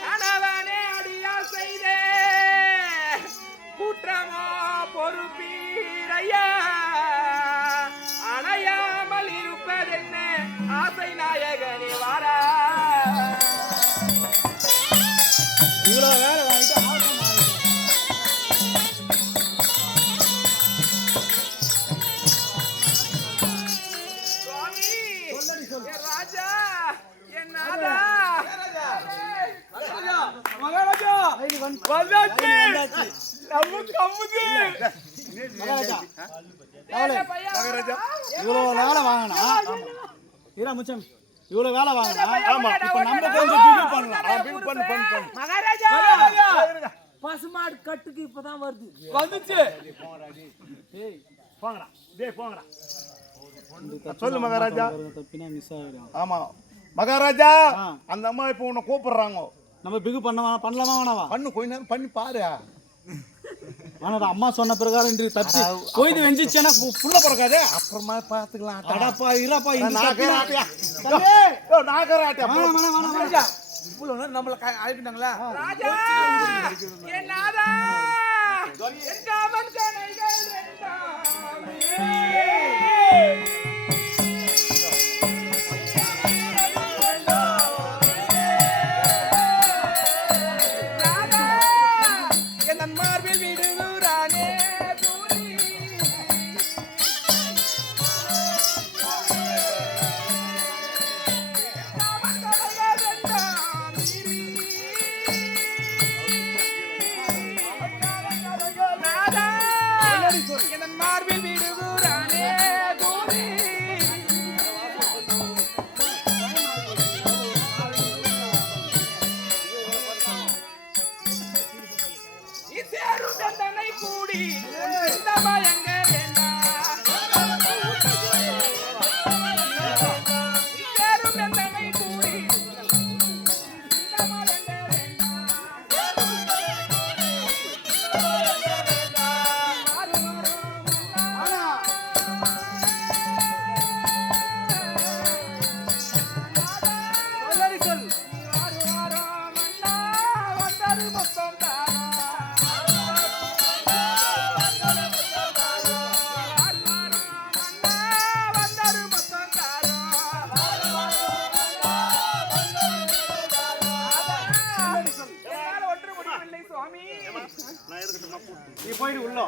கணவனே அடியால் செய்தே குற்றமோ பொறுப்பீரையா அணையாமல் இருப்பதென்ன ஆசை நாயகனே வாரா இவ்வளோ வேலை வாங்கிட்டு ஆசை மாறிட்டு. சுவாமி என் ராஜா என் நாதா மகாராஜா வந்தாச்சு. நம்ம கம்முது. மகாராஜா கவலை. இவ்வளோ வேலை வாங்கினா இரா முச்சம் இவ்வளோ வேலை வாங்கினா இப்போ நம்ம கொஞ்சம் பில் பண்ணலாம். மகாராஜா பசுமாடு கட்டுக்கு இப்பதான் வருது வந்துச்சு. போங்கடா டேய் போங்கடா சொல்லு மகாராஜா. தப்பினா மிஸ் ஆகிடும். ஆமா மகாராஜா அந்த அம்மா இப்போ உன்னை கூப்பிடுறாங்க. நம்ம பிகு பண்ணலாமா வேணாவா? பண்ணு கொஞ்ச நேரம் பண்ணி பாரு. ஆனா அம்மா சொன்ன பிரகாரம் இன்று தப்பி கொய்து வெஞ்சிச்சேன்னா புள்ள பிறக்காதே. அப்புறமா பாத்துக்கலாம். அடப்பா இருப்பா இந்த நாகராட்டியா இவ்வளவு நேரம் நம்மள அழைக்கிட்டாங்களா? ராஜா என் நாதா என் காமன் கனைகள் என் மார்பில் விடுகிறானே பூரி காமன் கனைகள் ரெண்டாம் நாதா என் மார்பில் விடுகிறானே பூரி சேரும் தண்டனை கூடி இந்த பயங்க சேரும் தண்டனை கூடி இந்த பயங்க வந்தாரு மொத்தம் நீ போயிட்டு உள்ள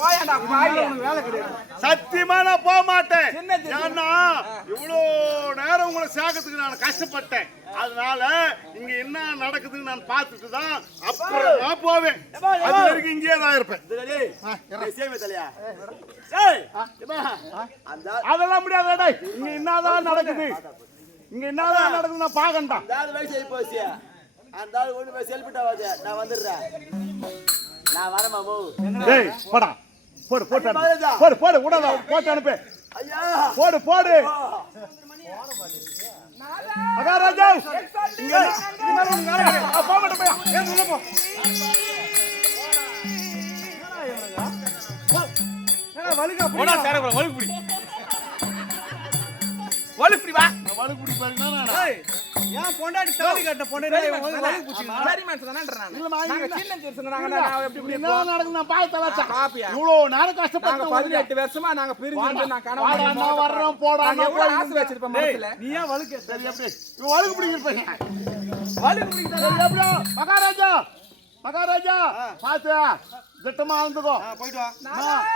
போயடா பாய் வேலை கிடையாது. சத்தியமா நான் போக மாட்டேன். ஏன்னா இவ்வளோ நேரம் உங்களை சேர்க்கறதுக்கு நான் கஷ்டப்பட்டேன். அதனால இங்க என்ன நடக்குதுன்னு நான் பார்த்துட்டு தான் அப்புறம் நான் போவேன். அது வரைக்கும் இங்கே தான் இருப்பேன். அதெல்லாம் முடியாதுடா. இங்க என்னதான் நடக்குது, இங்க என்னதான் நடக்குது நான் பார்க்கண்டா. அந்த ஆளு கொண்டு போய் செல்பிட்டாவாது. நான் வந்துடுறேன். நான் வரேன் மாமு. டேய் போடா போடு போட்டு போடு போடு விடாத போட்டு அனுப்பு. ஐயா போடு போடு மகாராஜா இங்க போகட்ட போய் ஏன் உள்ள போ. போடா சேர வழுக்கு பிடி. வழுக்கு பிடி வா. வழுக்கு பிடி பாருங்க. ஏன் பொண்டாட்டி தாலி கட்ட பொண்டாட்டி சரி மனுஷன் தானேன்றான். நாங்க சின்ன சிறுசுங்க நாங்க எப்படி இப்படி என்ன நடக்குது நான் பார்த்து பாப்பியா? இவ்வளவு நேரம் நாங்க கஷ்டப்பட்டு 18 வருஷமா நாங்க பிரிஞ்சு நான் வாடா, நான் வர்றேன், போடா, நாங்க நான் எவ்வளவு ஆசை வச்சிருப்போம் மனசுல. நீ ஏன் வழுக்க? சரி எப்படி இவன் வழுக்கு பிடிக்கிறப்ப வழுக்கு பிடி சரி எப்படியா மகாராஜா மகாராஜா பாத்து திட்டமா இருந்துக்கோ. போயிட்டு வா.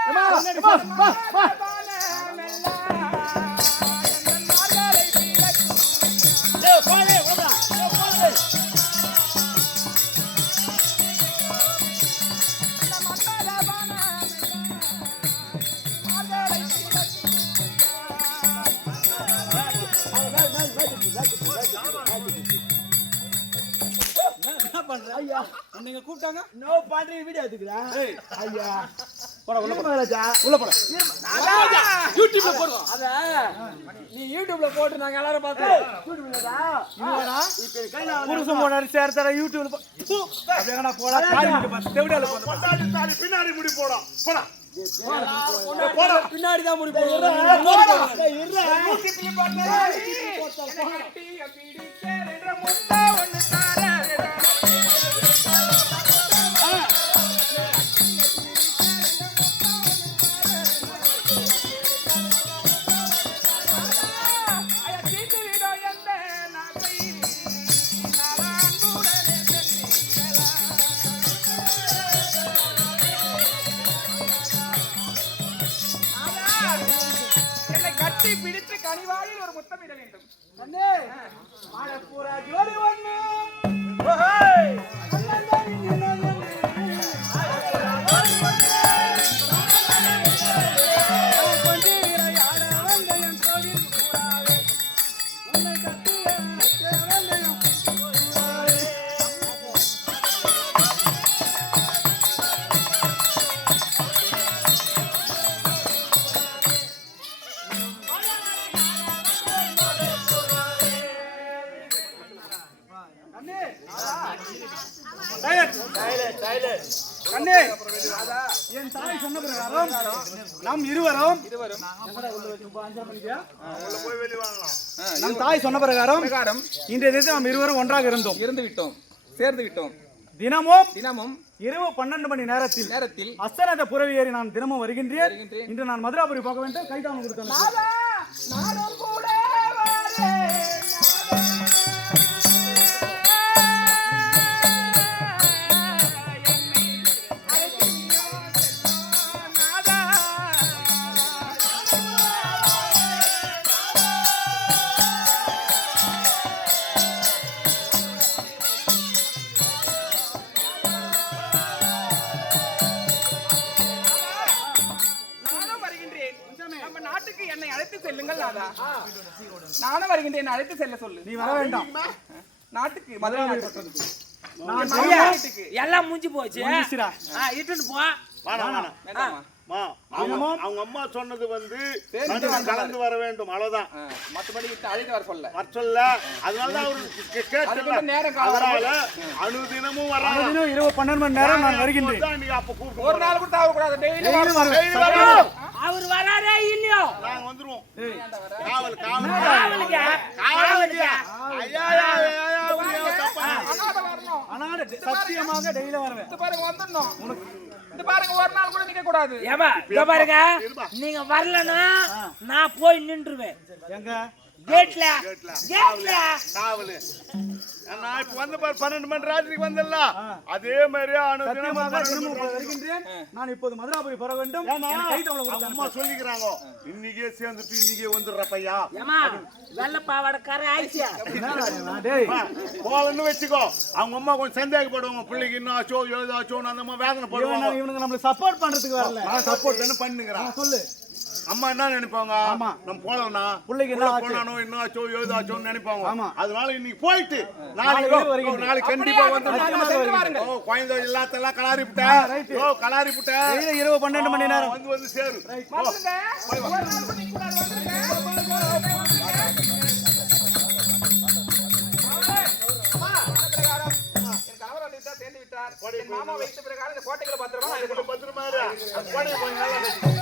ஏம்மா, ஏம்மா, வா, வா. ஏய், போடே, ஓடா. ஏய், போடே. நீங்க கூப்பிட்டாங்க நோ பண்றீங்க வீடியோ எடுத்துக்கிறா ஐயா போடா உள்ள போடா ராஜா உள்ள போடா யூடியூப்ல போடுவோம் அத நீ யூடியூப்ல போட்டு நாங்க எல்லாரும் பார்த்தோம் யூடியூப்லடா இவடா இப்ப கையில புருஷன் போடாரு சேர்த்தற யூடியூப்ல அப்படியே போடா காய் விட்டு பாத்து தேவடால போடா பொண்டாட்டி தாலி பின்னாடி முடி போடும் போடா பின்னாடி தான் முடி என்னை கட்டி பிடித்து கனிவாயில் ஒரு முத்தமிட வேண்டும். அண்ணே மாடப்பூரா ஜோடி ஒண்ணு கண்ணே என் தாய் சொன்ன பிரகாரம் நாம் இருவரும் போய் வெளிய வாங்கலாம். நம் தாய் சொன்ன பிரகாரம் பிரகாரம் இன்றைய தினம் நாம் இருவரும் ஒன்றாக இருந்தோம் இருந்து விட்டோம், சேர்ந்து விட்டோம். தினமும் தினமும் இரவு 12 மணி நேரத்தில் நேரத்தில் அஸ்தனத புறவி ஏறி நான் தினமும் வருகின்றேன். வருகின்றேன். இன்று நான் மதுராபுரி பார்க்க வேண்டும். கைதானம் கொடுத்தேன். நானும் கூட வரேன். என்னை அழைத்து செல்லுங்கள் நாதா. நானும் வருகின்றேன், அழைத்து செல்ல சொல்லு. நீ வர வேண்டாம். நாட்டுக்கு மதுரை நாட்டுக்கு. நான் ஐயா, வீட்டுக்கு. எல்லாம் முடிஞ்சு போச்சு முடிஞ்சிச்சுடா. இட்டுன்னு போ வேணாம். வேண்டாமா? அவங்க அம்மா சொன்னது வந்து நடுவில் கலந்து வர வேண்டும், அவ்வளவுதான். மற்றபடி அழைத்து வர சொல்ல வர சொல்ல அதனாலதான் அவரு அதுக்கு நேரம் காலம் அதனால அனுதினமும் வராங்க. தினம் இரவு 12 மணி நேரம் நான் வருகின்றேன். நீங்க அப்ப கூப்பிட்டு ஒரு நாள் கூட தவறக்கூடாது. டெய்லி டெய்லி வருவேன். டெய்லி வரணும். அவர் வராரே இல்லையோ நாங்க வந்துருவோம். காவல் காவலுக்கு காவலுக்கு ஐயா தப்பா ஆனால் சத்தியமாக டெய்லி வருவேன். இது பாருங்க வந்துடணும். இது பாருங்க ஒரு நாள் கூட நிக்க கூடாது. ஏமா இங்க பாருங்க, நீங்க வரலன்னா நான் போய் நின்றுவேன் எங்க கேட்ல காவலு. நான் இப்ப வந்து பாரு 12 மணி ராத்திரிக்கு வந்தல்ல, அதே மாதிரி சத்தியமாக தினமும் வருகின்றேன். நான் இப்போது மதுராபுரி பெற வேண்டும். எனக்கு கைதானம் கொடுத்தேன். அம்மா சொல்லிக்கிறாங்க, இன்னைக்கே சேர்ந்துட்டு இன்னைக்கே வந்துடுற பையா ஏமா வெள்ள பாவாடக்கார ஆயிடுச்சு. டேய் போகணும்னு வச்சுக்கோ. அவங்க அம்மா கொஞ்சம் சந்தேகப்படுவாங்க, பிள்ளைக்கு என்ன ஆச்சோ எழுதாச்சோன்னு அந்த அம்மா வேதனை படுவாங்க. இவனுக்கு நம்மள சப்போர்ட் பண்றதுக்கு வரல. நான் சப்போர்ட் தானே பண்ணுங்கிறான். சொல்லு. அம்மா என்ன நினைப்பாங்க, ஆமா. நம்ம போலனா பிள்ளைக்கு என்ன ஆச்சு? போனானோ என்ன ஆச்சோ எழுதாச்சோன்னு நினைப்பாங்க. ஆமா. அதனால இன்னைக்கு போயிட்டு நாளைக்கு வருகின்றேன். நாளைக்கு கண்டிப்பா வந்து வாருங்கள். குழந்தை எல்லாத்தெல்லாம் கலாரி ரைட். கலாரி விட்ட டெய்லி இரவு 12 மணி நேரம் வந்து சேரு. வந்துருங்க. ஒரு நாள் கூட நிக்க கூடாது. வந்துருங்க. என் கணவர் வந்துவிட்டார், சேர்ந்து விட்டார். என் மாமா வைத்த பிரகாரம் இந்த கோட்டைகளை பத்திரமா நான் இருக்கணும். பத்திரமா இரு. அந்த கோடையை கொஞ்சம் நல்லா வச்சுக்கோ.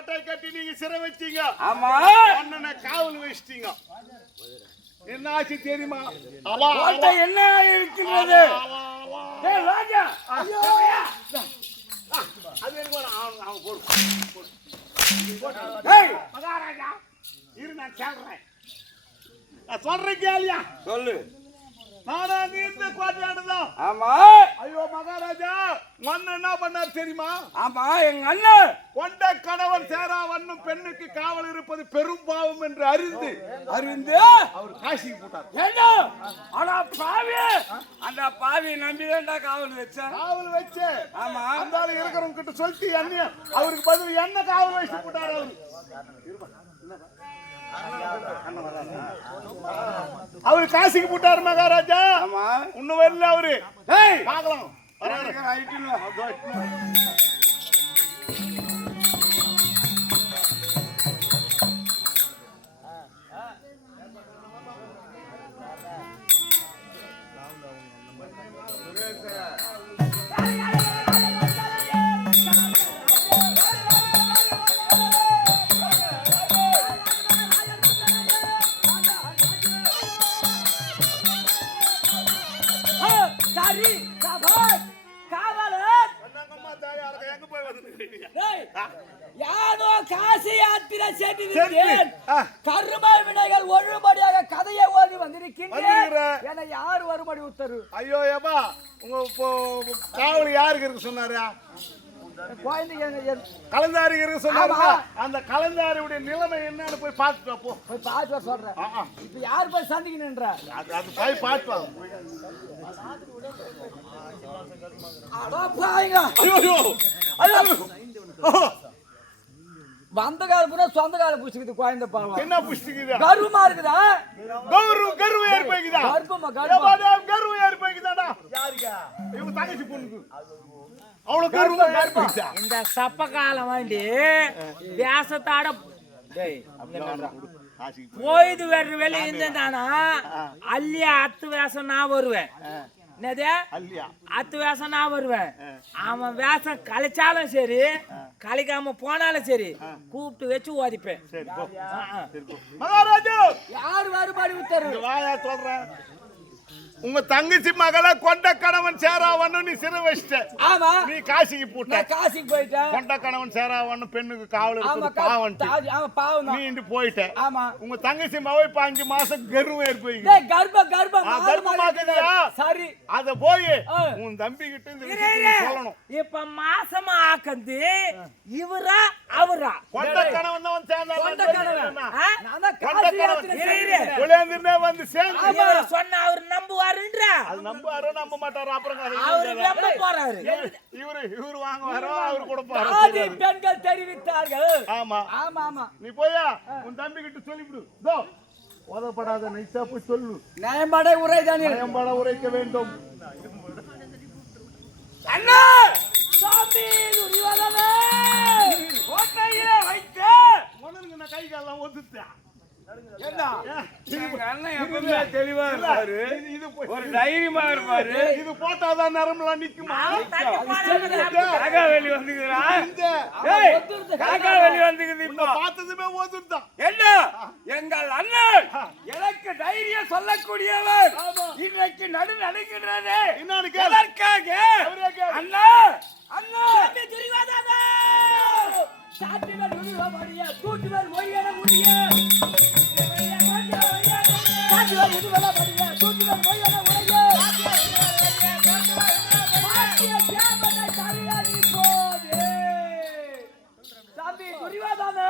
கோட்டை கட்டி நீங்க சிறை வச்சீங்க. ஆமா அண்ணனை காவல் வச்சிட்டீங்க. என்ன ஆச்சு தெரியுமா? கோட்டை என்ன இருக்கிறது? டேய் ராஜா அது எனக்கு அவன் போடு. டேய் மகாராஜா இரு நான் சொல்றேன். நான் சொல்றேன் கேளியா? சொல்லு. நானா நீந்த கோட்டையாடுதான். ஆமா ஐயோ மகாராஜா மன்னன் என்ன பண்ணார் தெரியுமா? ஆமா எங்க அண்ணன் கொண்ட கணவன் சேராவண்ணும் பெண்ணுக்கு காவல் இருப்பது பெரும் பாவம் என்று அறிந்து அவர் காசிக்கு போட்டார். என்ன ஆனா பாவி அந்த பாவி நம்பிதான்டா காவல் வச்சேன். காவல் வச்சு ஆமா அந்த ஆளு இருக்கிறவங்க கிட்ட சொல்லிட்டு என்ன அவருக்கு பதில் என்ன காவல் வச்சு போட்டார். அவரு காசிக்கு போட்டாரு மகாராஜா. ஆமா இன்னும் வரல அவரு. டேய் பார்க்கலாம் சரி சபாஷ் காவலர் எங்க போய் வந்து டேய் யானோ காசி யாத்திரை சென்றிருக்கிறேன். கர்ம வினைகள் ஒழுபடியாக கதையை ஓடி வந்திருக்கின்றேன். என யார் வரும்படி உத்தரவு? ஐயோ ஏப்பா உங்க காவல் யாருக்கு இருக்கு சொன்னாரு? குழந்தைங்க கலந்தாரி இருக்கு சொன்னாரு. அந்த கலந்தாரியுடைய நிலைமை என்னன்னு போய் பார்த்துட்டு போ. போய் பார்த்து வர சொல்றேன். இப்ப யார் போய் சந்திக்கணுன்ற அது போய் பார்த்து வா. அடா பாய்ங்க ஐயோ வந்த கால புற சொந்த கால புடிச்சுக்குது குழந்தை பாவம். என்ன புஷ்டிக்குதா? கர்வமா இருக்குதா? கர்வ ஏற்படுக்குதா? கர்வமா கர்வ ஏற்படுக்குதாடா? யாருக்கு? இவங்க தங்கச்சி பொண்ணுக்கு. அவ்வளவு கர்வமா ஏற்படுக்குதா? இந்த சப்ப காலம் வாண்டி வியாசத்தாட டேய் போயிது வேற வெளிய இருந்தானா அல்லியா அத்து வேஷம் நான் வருவேன். என்னது அல்லியா அத்து வேஷம் நான் வருவேன். அவன் வேஷம் கலைச்சாலும் சரி கலைக்காம போனாலும் சரி கூப்பிட்டு வச்சு ஓதிப்பேன். மகாராஜா யார் வருபாடி உத்தரவு? வாயா சொல்றேன். உங்க தங்கச்சி மகளை கொண்ட கணவன் சேராவன்னு நீ சிறை வச்சிட்ட. ஆமா நீ காசிக்கு போட்ட. நான் காசிக்கு போயிட்டேன். கொண்ட கணவன் சேராவன்னு பெண்ணுக்கு காவல் ஆமா இருக்குது பாவம். ஆமா பாவம் நீ இண்டு போயிட்ட. ஆமா உங்க தங்கச்சி மவை 5 மாசம் கர்வம் ஏற்படுது. டேய் கர்ப்பம் கர்ப்பமாக்குறியா? சரி அத போய் உன் தம்பி கிட்ட இந்த விஷயத்தை சொல்லணும். இப்ப மாசமா ஆக்கந்து இவரா அவரா? கொண்ட கணவன் தான் சேர்ந்தாங்க. கொண்ட கணவன் நான் தான் கொண்ட காசி கணவன் யாத்திரை கொலையந்திரே வந்து சேர்ந்து அவர் சொன்ன அவர் நம்புவாருன்றா? அது நம்புவாரோ நம்ப மாட்டாரோ அப்புறம் அவர் நம்ப போறாரு. இவரு வாங்குவாரோ அவரு கூட போறாரு. ஆதி பெண்கள் தெரிவித்தார்கள். ஆமா ஆமா ஆமா நீ போயா உன் தம்பி கிட்ட சொல்லிவிடு. தோ ஓதப்படாத நைசா போய் சொல்லு. நியாயம்படை உரை தானியல் நியாயம்பட உரைக்க வேண்டும். அண்ணா சாமி துரியோதனே கோட்டையிலே வைத்து உனக்கு நான் கை காலெல்லாம் ஒதுத்தேன். என்ன எங்க அண்ணன் எப்பவுமே தெளிவா இருப்பாரு. இது ஒரு தைரியமா இருப்பாரு. இது போட்டாதான் நரம்பெல்லாம் நிக்குமா? காக்கா வெளி வந்துக்குதுடா. ஏய் காக்கா வெளி வந்துக்குது இப்போ. பார்த்ததுமே ஓதுத்தான். என்ன எங்கள் அண்ணன் எனக்கு தைரியம் சொல்லக்கூடியவர் இன்றைக்கு நடுநடுங்கிறது. என்னன்னு கேளு. எதற்காக? அண்ணா அண்ணா துரியோதனே சாட்டிவர் உருவமடிய தூட்டுவர் மொழியன முடிய சாட்டிவர் உருவமடிய தூட்டுவர் மொழியன முடிய மாத்திய கேமனை தலையாரி போதே. சாமி துரியோதனே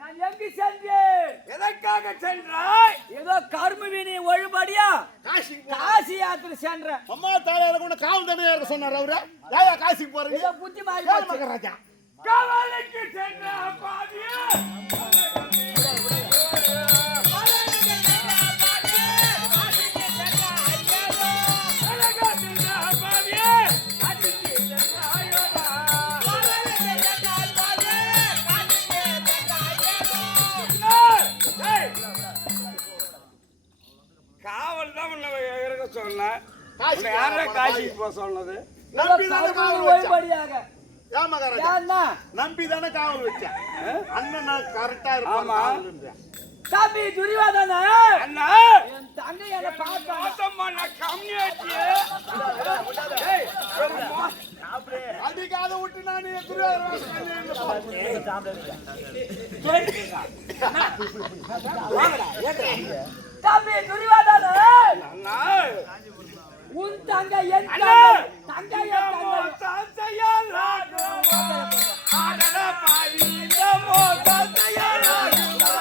நான் எங்கு சென்றேன்? எதற்காக சென்றாய்? ஏதோ கர்மவினை ஒழுபடியா காசி யாத்திரை சென்றேன். அம்மா தாயார கூட காவல் தண்டனை இருக்க சொன்னார் அவரு. யாயா காசிக்கு போறீங்க? ஏதோ புத்தி மாறி போச்சு. மகாராஜா காவலுக்கு சென்ற பாவியா காவல் தான் இருக்க சொன்ன. யாரா காசிக்கு போக சொன்னது? நம்பிதானே காவல் வச்சா. ஒழுபடியாக ஏன் மகாராஜா ஏன்னா நம்பி தானே காவல் வச்சேன் அண்ணன் நான் கரெக்டா ஆமா. இருப்பேன் தம்பி துரியோதனா அண்ணா என் தங்கை என்ன பார்த்தா ஆத்தம்மா நான் கம்மியாச்சு. அடிக்காத விட்டு நான் துரியோதன தம்பி துரியோதனா அண்ணா உன் தங்கை என் அண்ணா! தங்கை என் தங்கை தாத்தையால் ராகுவா ஆடல பாவி நமோ தாத்தையால் ராகுவா.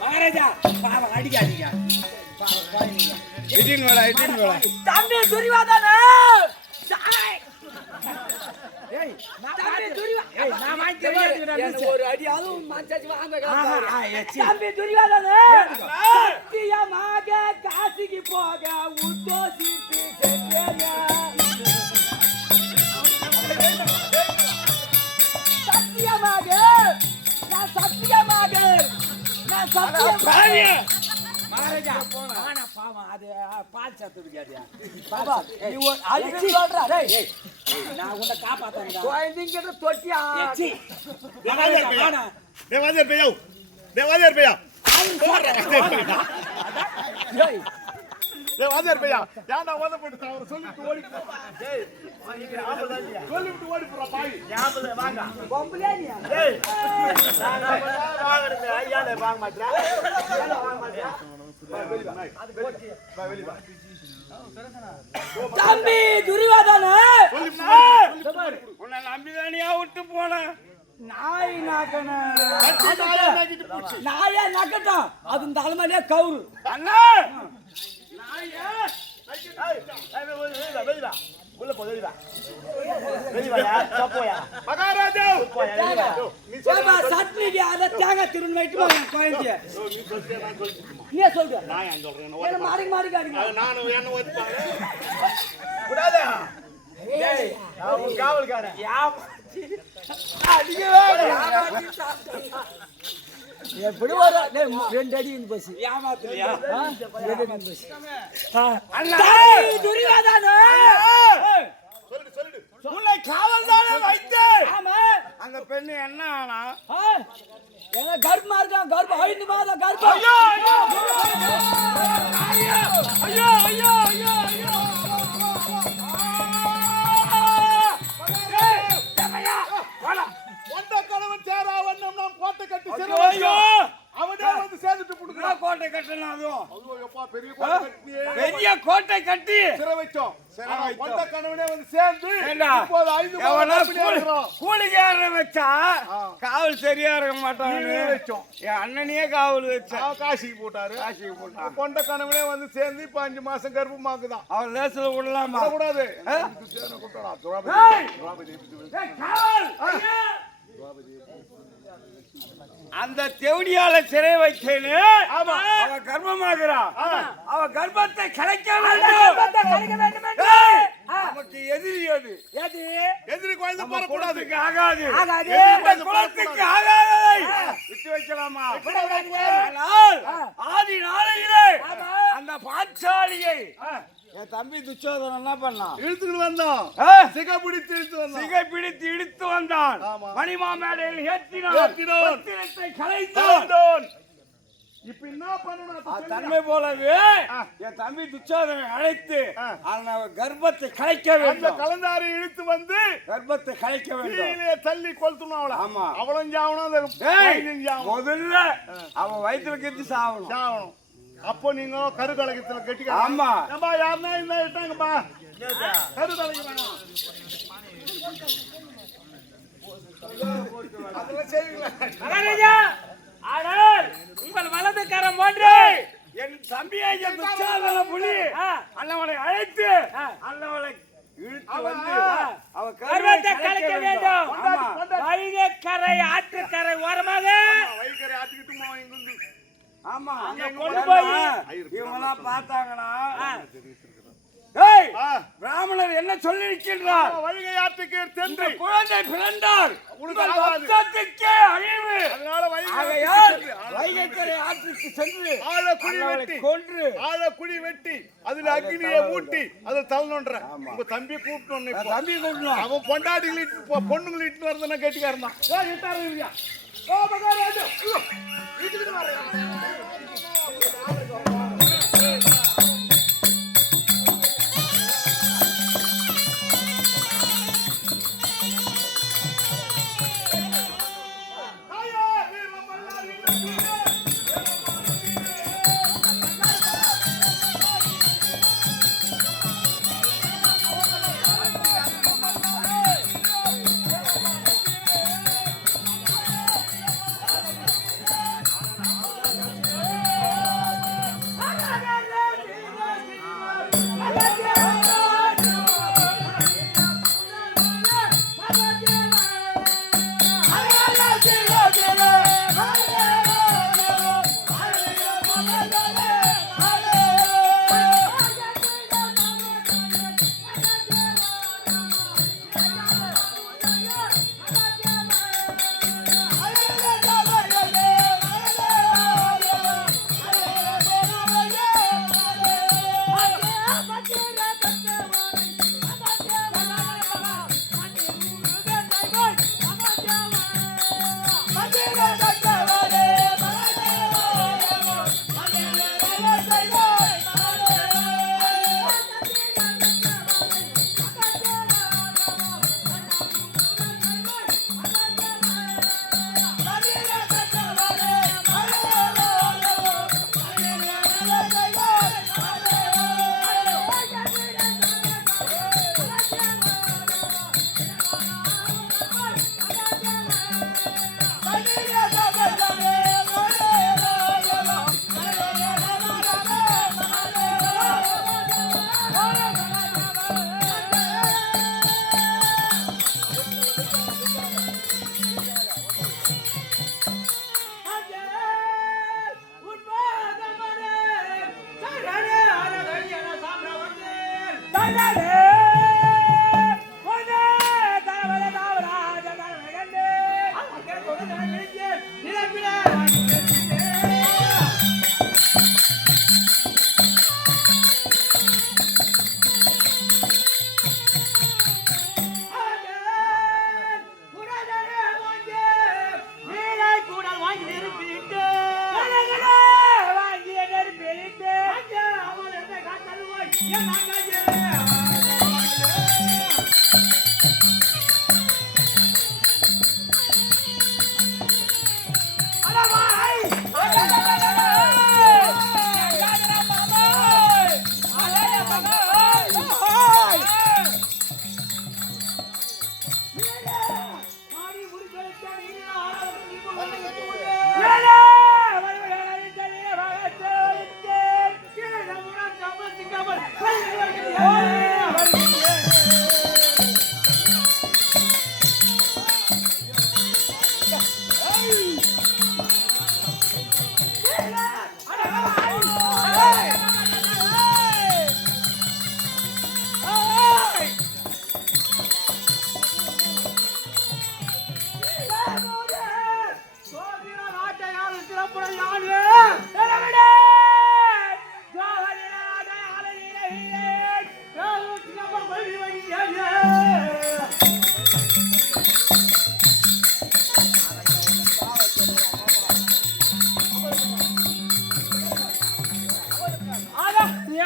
மகாராஜா பாவம் அடிக்காதீங்க பாவம் குழந்தைங்க இடின் வேலை இடின் வேலை. தம்பி துரியோதனா தம்பி துரியோதனா நான் வாங்கிக்கிறேன் ஒரு அடி அதுவும் மச்சாச்சி வாங்க தம்பி துரியோதனா சத்தியமாக காசிக்கு போக உத்தோசி சத்தியமாக நான் சத்தியமாக நான் சத்தியமாக மகாராஜா ஆனா பாவம் அது பால் சத்து இருக்காதியா பாபா நீ ஒரு அடிச்சு சொல்றா டேய் நான் உன்னை காப்பாத்தறேன்டா கோயந்திங்கிட்ட தொட்டியா தேவாதர் பையா தேவாதர் பையா டேய் தேவாதர் பையா யாரா ஓத போட்டு அவர் சொல்லிட்டு ஓடி சொல்லிட்டு ஓடி போறா பாய் ஞாபகம் வாங்க பொம்பளையா நீ ஏய் நான் வாங்குறேன் ஐயாலே வாங்க மாட்டேன் வாங்க மாட்டேன் தம்பி துரியோதனா உன்னை நம்பிதானியா விட்டு போனேன். நாய் நாக்கன நாயே நக்கட்டும் அது இந்த தலைமையிலே கவுரு அண்ணா மகாராஜா சட்னிக்கு அதை தேங்காய் திருன்னு வைட்டு குழந்தைய நீ சொல்ற நான் ஏன் சொல்றேன் மாறி மாறி காடுங்க நானும் என்ன ஓதிப்பாங்க காவல்காரன் எப்படி வரும் ரெண்டு அடி பஸ் ஏமாத்தலையா அண்ணா துரியோதனா சொல்லிடு சொல்லிடு உன்னை காவல் தானே வைத்தேன். ஆமா அந்த பெண்ணு என்ன ஆனா எங்க கர்ப்பமா இருக்கான் கர்ப்பம் 5 மாதம் கர்ப்பம் ஐயோ ஐயோ ஐயோ ஐயோ ஐயோ ஒட்ட கணவன் சேரா வண்ணம் நாம் கோட்டை கட்டி ஐயோ அவனே வந்து சேர்ந்துட்டு புடுங்க கோட்டை கட்டணும் அதுவும் ஐயோ எப்பா பெரிய கோட்டை கட்டியே பெரிய கோட்டை கட்டி சிறை வச்சோம் ஒட்ட கணவனே வந்து சேர்ந்து ஏண்டா? இப்போது 5 எவனா மாதம் இருக்கிறோம் கூலிக்காரன் வச்சா காவல் சரியா இருக்க மாட்டாங்க நீயே வச்சோம். என் அண்ணனையே காவல் வச்சா காசிக்கு போட்டாரு காசிக்கு போட்டான். கொண்ட கணவனே வந்து சேர்ந்து இப்ப 5 மாசம் கர்ப்பமாக்குதான் அவன் லேசில் விடலாமா கூடாது அந்த தேவடியால சிறை வைச்சேன்னு அவ கர்ப்பமாகிறான் அவ கர்ப்பத்தை கலைக்க வேண்டும் நமக்கு எதிரி அது எதிரி குழந்தை போடக்கூடாது குலத்துக்கு ஆகாது ஆகாது. இந்த குலத்துக்கு ஆகாததை விட்டு வைக்கலாமா ஆனால் ஆதி நாளையிலே அந்த பாஞ்சாலியை என் தம்பி துச்சோதனன் என்ன பண்ணான் இழுத்துக்கிட்டு வந்தோம் சிகை பிடித்து இழுத்து வந்தோம் சிகை பிடித்து இழுத்து வந்தான் ஆமா. மணிமா மேடையில் ஏற்றினான் ஏற்றினான். வஸ்திரத்தை கலைத்தான் கலைந்தான். இப்ப என்ன பண்ணணும் தன்மை போலவே என் தம்பி துச்சோதனை அழைத்து அந்த கர்ப்பத்தை கலைக்க அந்த வேண்டும் கலந்தாரை இழுத்து வந்து கர்ப்பத்தை கலைக்க வேண்டும் கீழே தள்ளி கொளுத்தணும் அவளை ஆமா. அவளும் சாவணும் அந்த ஏய், குழந்தையும் சாவணும். முதல்ல அவன் வயிற்றுல கெட்டி சாவணும் சாவணும் அப்போ நீங்க கருகலகத்துல கட்டி ஆமா. ஏம்பா யாருன்னா என்ன இட்டாங்கப்பா கருகலகம் வேணும் அதெல்லாம் செய்வீங்களா மகாராஜா ஆனால் உங்கள் வலதுக்கரம் போன்று என் தம்பியை துச்சாதன புலி அண்ணவனை அழைத்து அண்ணவனை இழுத்து வந்து அவ கர்வத்தை கலைக்க வேண்டும். வைகரை ஆற்றுக்கரை ஓரமாக வைகரை ஆட்டிக்கிட்டுமா இங்க ஆமா அங்க கொண்டு போய் இவங்கெல்லாம் பார்த்தாங்கன்னா ஏய் ஆ, பிராமணர் என்ன சொல்லியிருக்கின்றார்? வைகை ஆற்றுக்கு இந்த சென்று குழந்தை பிறந்தால் உனக்கு உங்கள் ஆகாது. வம்சத்துக்கே அழிவு. அதனால வைகை ஆகையால் ஆற்றுக்கு சென்று வைகைக்கரை ஆற்றுக்கு சென்று ஆழக்குழி அவளை வெட்டி கொன்று ஆழக்குழி வெட்டி அதுல அக்னியை மூட்டி அதுல தள்ளணுன்ற உங்க தம்பி கூப்பிட்டு இப்போ தம்பி கொண்டு அவன் பொண்டாட்டிகள் பொண்ணுங்களை இட்டு வரதுன்னா கெட்டிக்காரன் தான்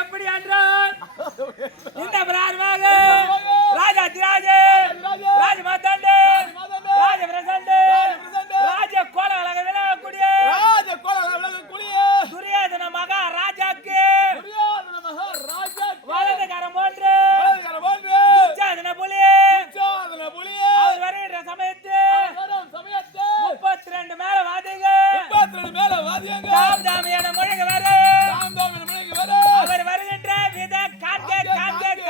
எப்படி என்றால் இந்த பிரார்மாக ராஜாதிராஜ ராஜமாதாண்டே ராஜபிரசண்டே ராஜ கோலகலக விளங்கக்கூடிய துரியோதன மகா ராஜாக்கு வலது கரம் போன்று துச்சாதன புலி அவர் வருகின்ற சமயத்து 32 மேல வாதிகள் தாமியான முழங்க வரும் அவர் வருகின்ற வித காட்க காட்க காட்க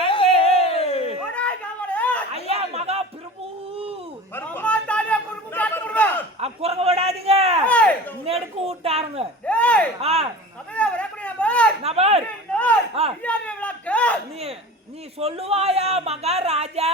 ஐயா மகா பிரபு குரங்க விடாதீங்க நெடுக்கு விட்டாருங்க நபர் நீ நீ சொல்லுவாயா மகாராஜா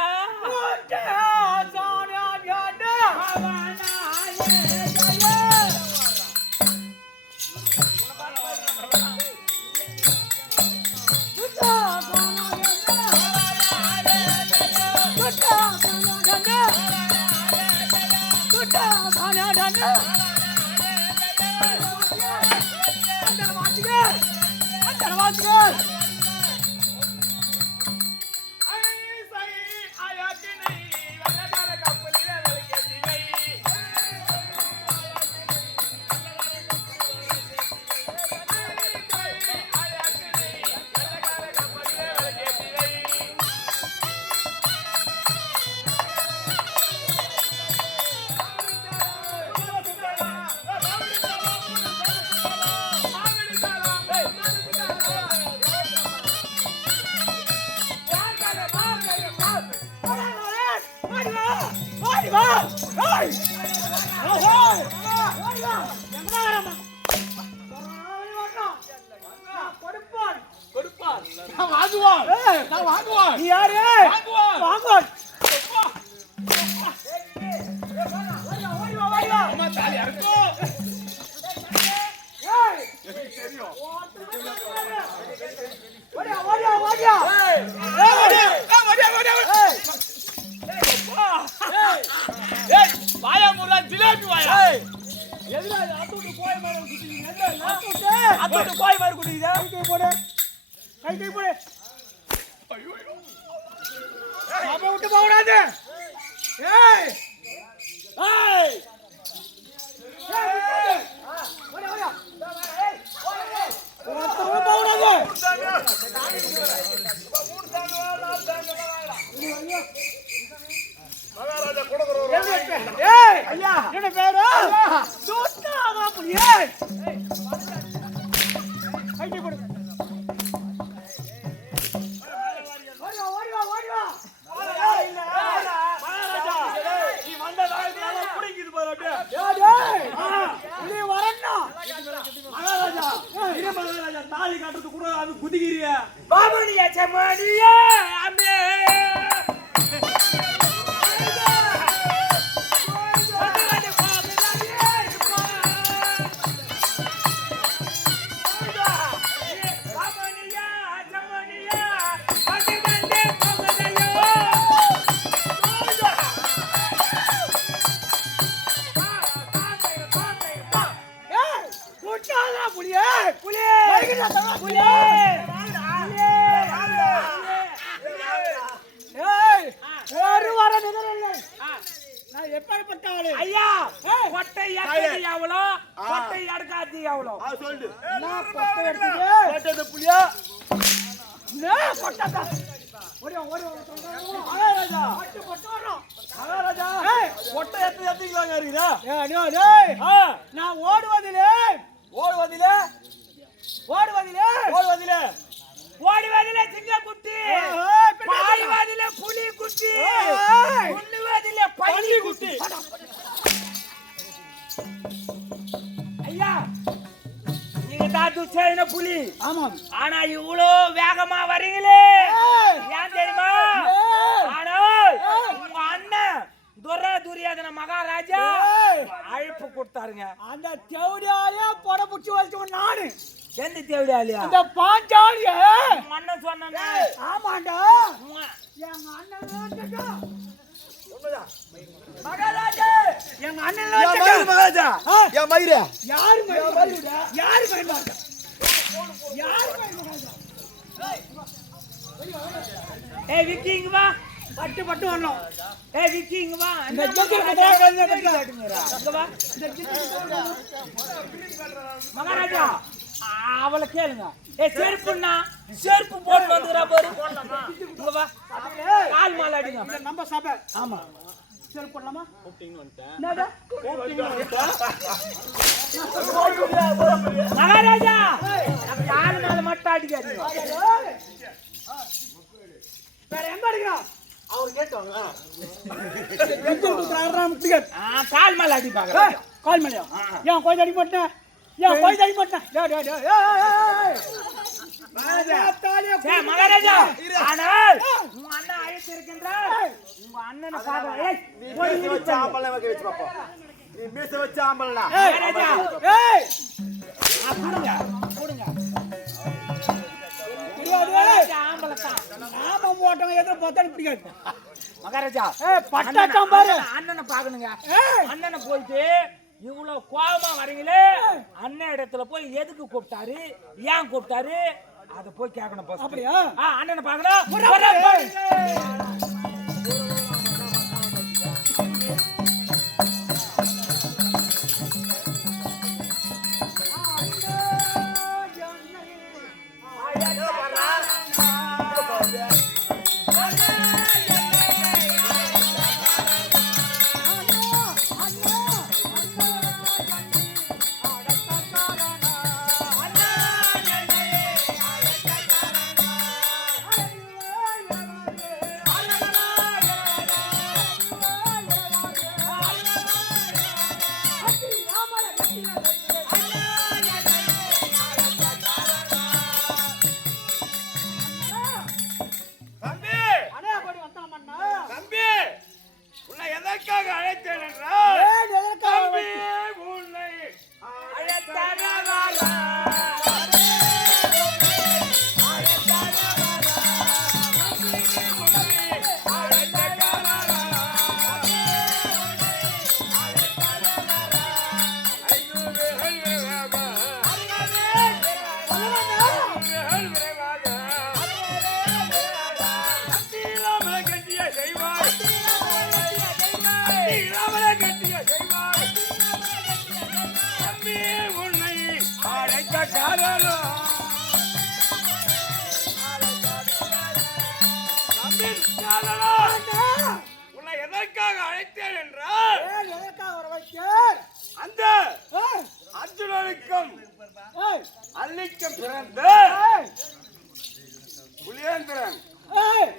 நீ யாரு வாங்குவான் வாயா முருகா ஜிலேபி வாயா அத்தோட்டு போய் மாதிரி குடிக்குதா கை போடு சாப்பா விட்டு போகக்கூடாது ஏய் ஏய் மகாராஜா கொடுக்குறோம் ஐயா என்ன பேரு சூத்தாமா புலியே கை போடு தாலி காட்டுறது கூட அது குதிக்கிறிய பாபனியா செம்மணியா அம்மே ஐயா கொட்டை எடுத்தது எவ்வளோ கொட்டை எடுக்காது எவ்வளோ சொல்லு கொட்டை எடுத்தது புலியா கொட்டை நான் ஓடுவதிலே சிங்கக்குட்டி பாய்வதிலே புலி குட்டி உண்ணுவதிலே பள்ளி குட்டி ஐயா நீங்க தாத்து செய்யற புலி ஆமாம் ஆனா இவ்வளோ வேகமா வரீங்களே ஏன் தெரியுமா ஆனால் உங்க அண்ணன் துரியோதன மகாராஜா அழைப்பு கொடுத்தாருங்க அந்த தேவடியாலே பட புடிச்சு வச்சு நானு எந்த தேவடியாலியா அந்த பாஞ்சாலிய அண்ணன் சொன்ன ஆமாண்டா எங்க அண்ணன் மகாராஜா எங்க அண்ணன் மகாராஜா என் மயிரே யாரு மயிரா யாரு மயிரா யாரு மயிரா ஏய் விக்கி இங்க வா பட்டு பட்டு வரணும் ஏய் விக்கி இங்க வா இந்த ஜோக்கர் கதா கதா இங்க வா மகாராஜா அவளை கேளுங்க ஏய் செருப்புண்ணா செருப்பு போட்டு வந்துறா பாரு இங்க வா கால் மாலை அடிங்க நம்ம சபை ஆமா செருப்பு போடலாமா மகாராஜா கால் மாலை மட்டும் அடிக்காதீங்க வேற எங்க அடிக்கிறோம் அவர் கேட்டாங்க கால் மேல அடி பாக்குறேன் கால் மேலையா ஏன் கோயில் அடி போட்டேன் ஏன் கோயில் அடி போட்டேன் சே, மகாராஜா ஆனால் உங்க அண்ணன் அழைத்திருக்கின்றார். உங்க அண்ணனை பார்க்க ஏய், நீ மீச வச்ச ஆம்பளை வகை வச்சு பாப்போம். நீ மீச வச்ச ஆம்பளை மகாராஜா ஏய் கொடுங்க கொடுங்க முடியாது. ஆம்பளை தான். நாம போட்டவன் எதிர பார்த்தாலும் பிடிக்காது. மகாராஜா பட்டாட்டம் பாரு. அண்ணனை பாக்கணுங்க. ஏய். அண்ணனை போயிட்டு இவ்வளவு கோபமா வரீங்களே, அண்ணன் இடத்துல போய் எதுக்கு கூப்பிட்டாரு, ஏன் கூப்பிட்டாரு, அத போய் கேட்கணும் first. அப்படியா? அண்ணனை பாக்கணும். தம்பி அண்ணே போடி வந்தான் மண்ணா. தம்பி உன்னை எதற்காக அழைத்தேன் என்றால் ஏய் எதற்காக தம்பி உன்னை உன்னை எதற்காக அழைத்தேன் என்றால் ஏய் எதற்காக வர வைக்க? அந்த ஏய் அர்ஜுனனுக்கும் ஏய் அல்லிக்கும் பிறந்த ஏய் புலியேந்திரன் ஏய்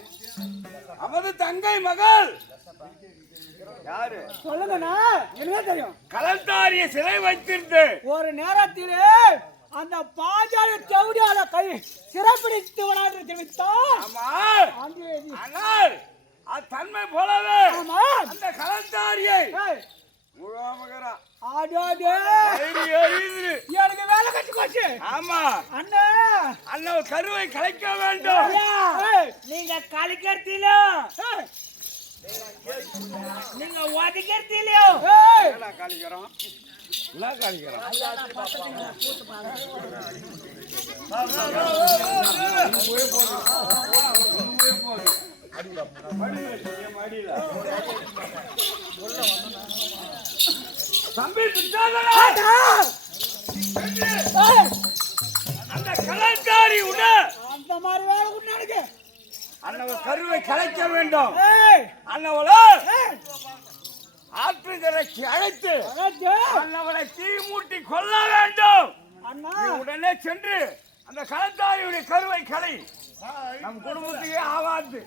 நமது தங்கை மகள் யாரு சொல்லுங்கண்ணா, என்ன தெரியும்? கலந்தாரிய சிலை வைத்திருந்து ஒரு நேரத்திலே அந்த பாஞ்சாலி தேவடியால கை சிறைப்பிடித்து விளையாட்டு தெரிவித்தார். ஆமா அங்கே ஆனால் அது தன்மை போலவே ஆமா. அந்த கலந்தாரியை ஏய் முகாமகரா ஆடாதே. எனக்கு வேலை கட்டி போச்சு. ஆமா அண்ணா அண்ணன் கருவை கலைக்க வேண்டும் ஏய் நீங்க கலிக்கிறதிலும் ஏய் நீங்க ஒதுக்கிறதிலும் ஏய் என்ன காலிக்கிறோம் என்ன காலிக்கிறோம் தம்பி துச்சாதனா ஏய் அந்த கலந்தாரி உட அந்த மாதிரி வேலை உன்னானுக்கு. அண்ணன் கருவை கலைக்க வேண்டும் ஏய் அண்ணவள ஏய் ஆற்றுங்கரைக்கு அழைத்து அடடே. அண்ணவளை தீ மூட்டி கொல்ல வேண்டும் அண்ணா நீ உடனே சென்று அந்த கலந்தாரியுடைய கருவை கலை நம் குடும்பத்துக்கே ஆவாது.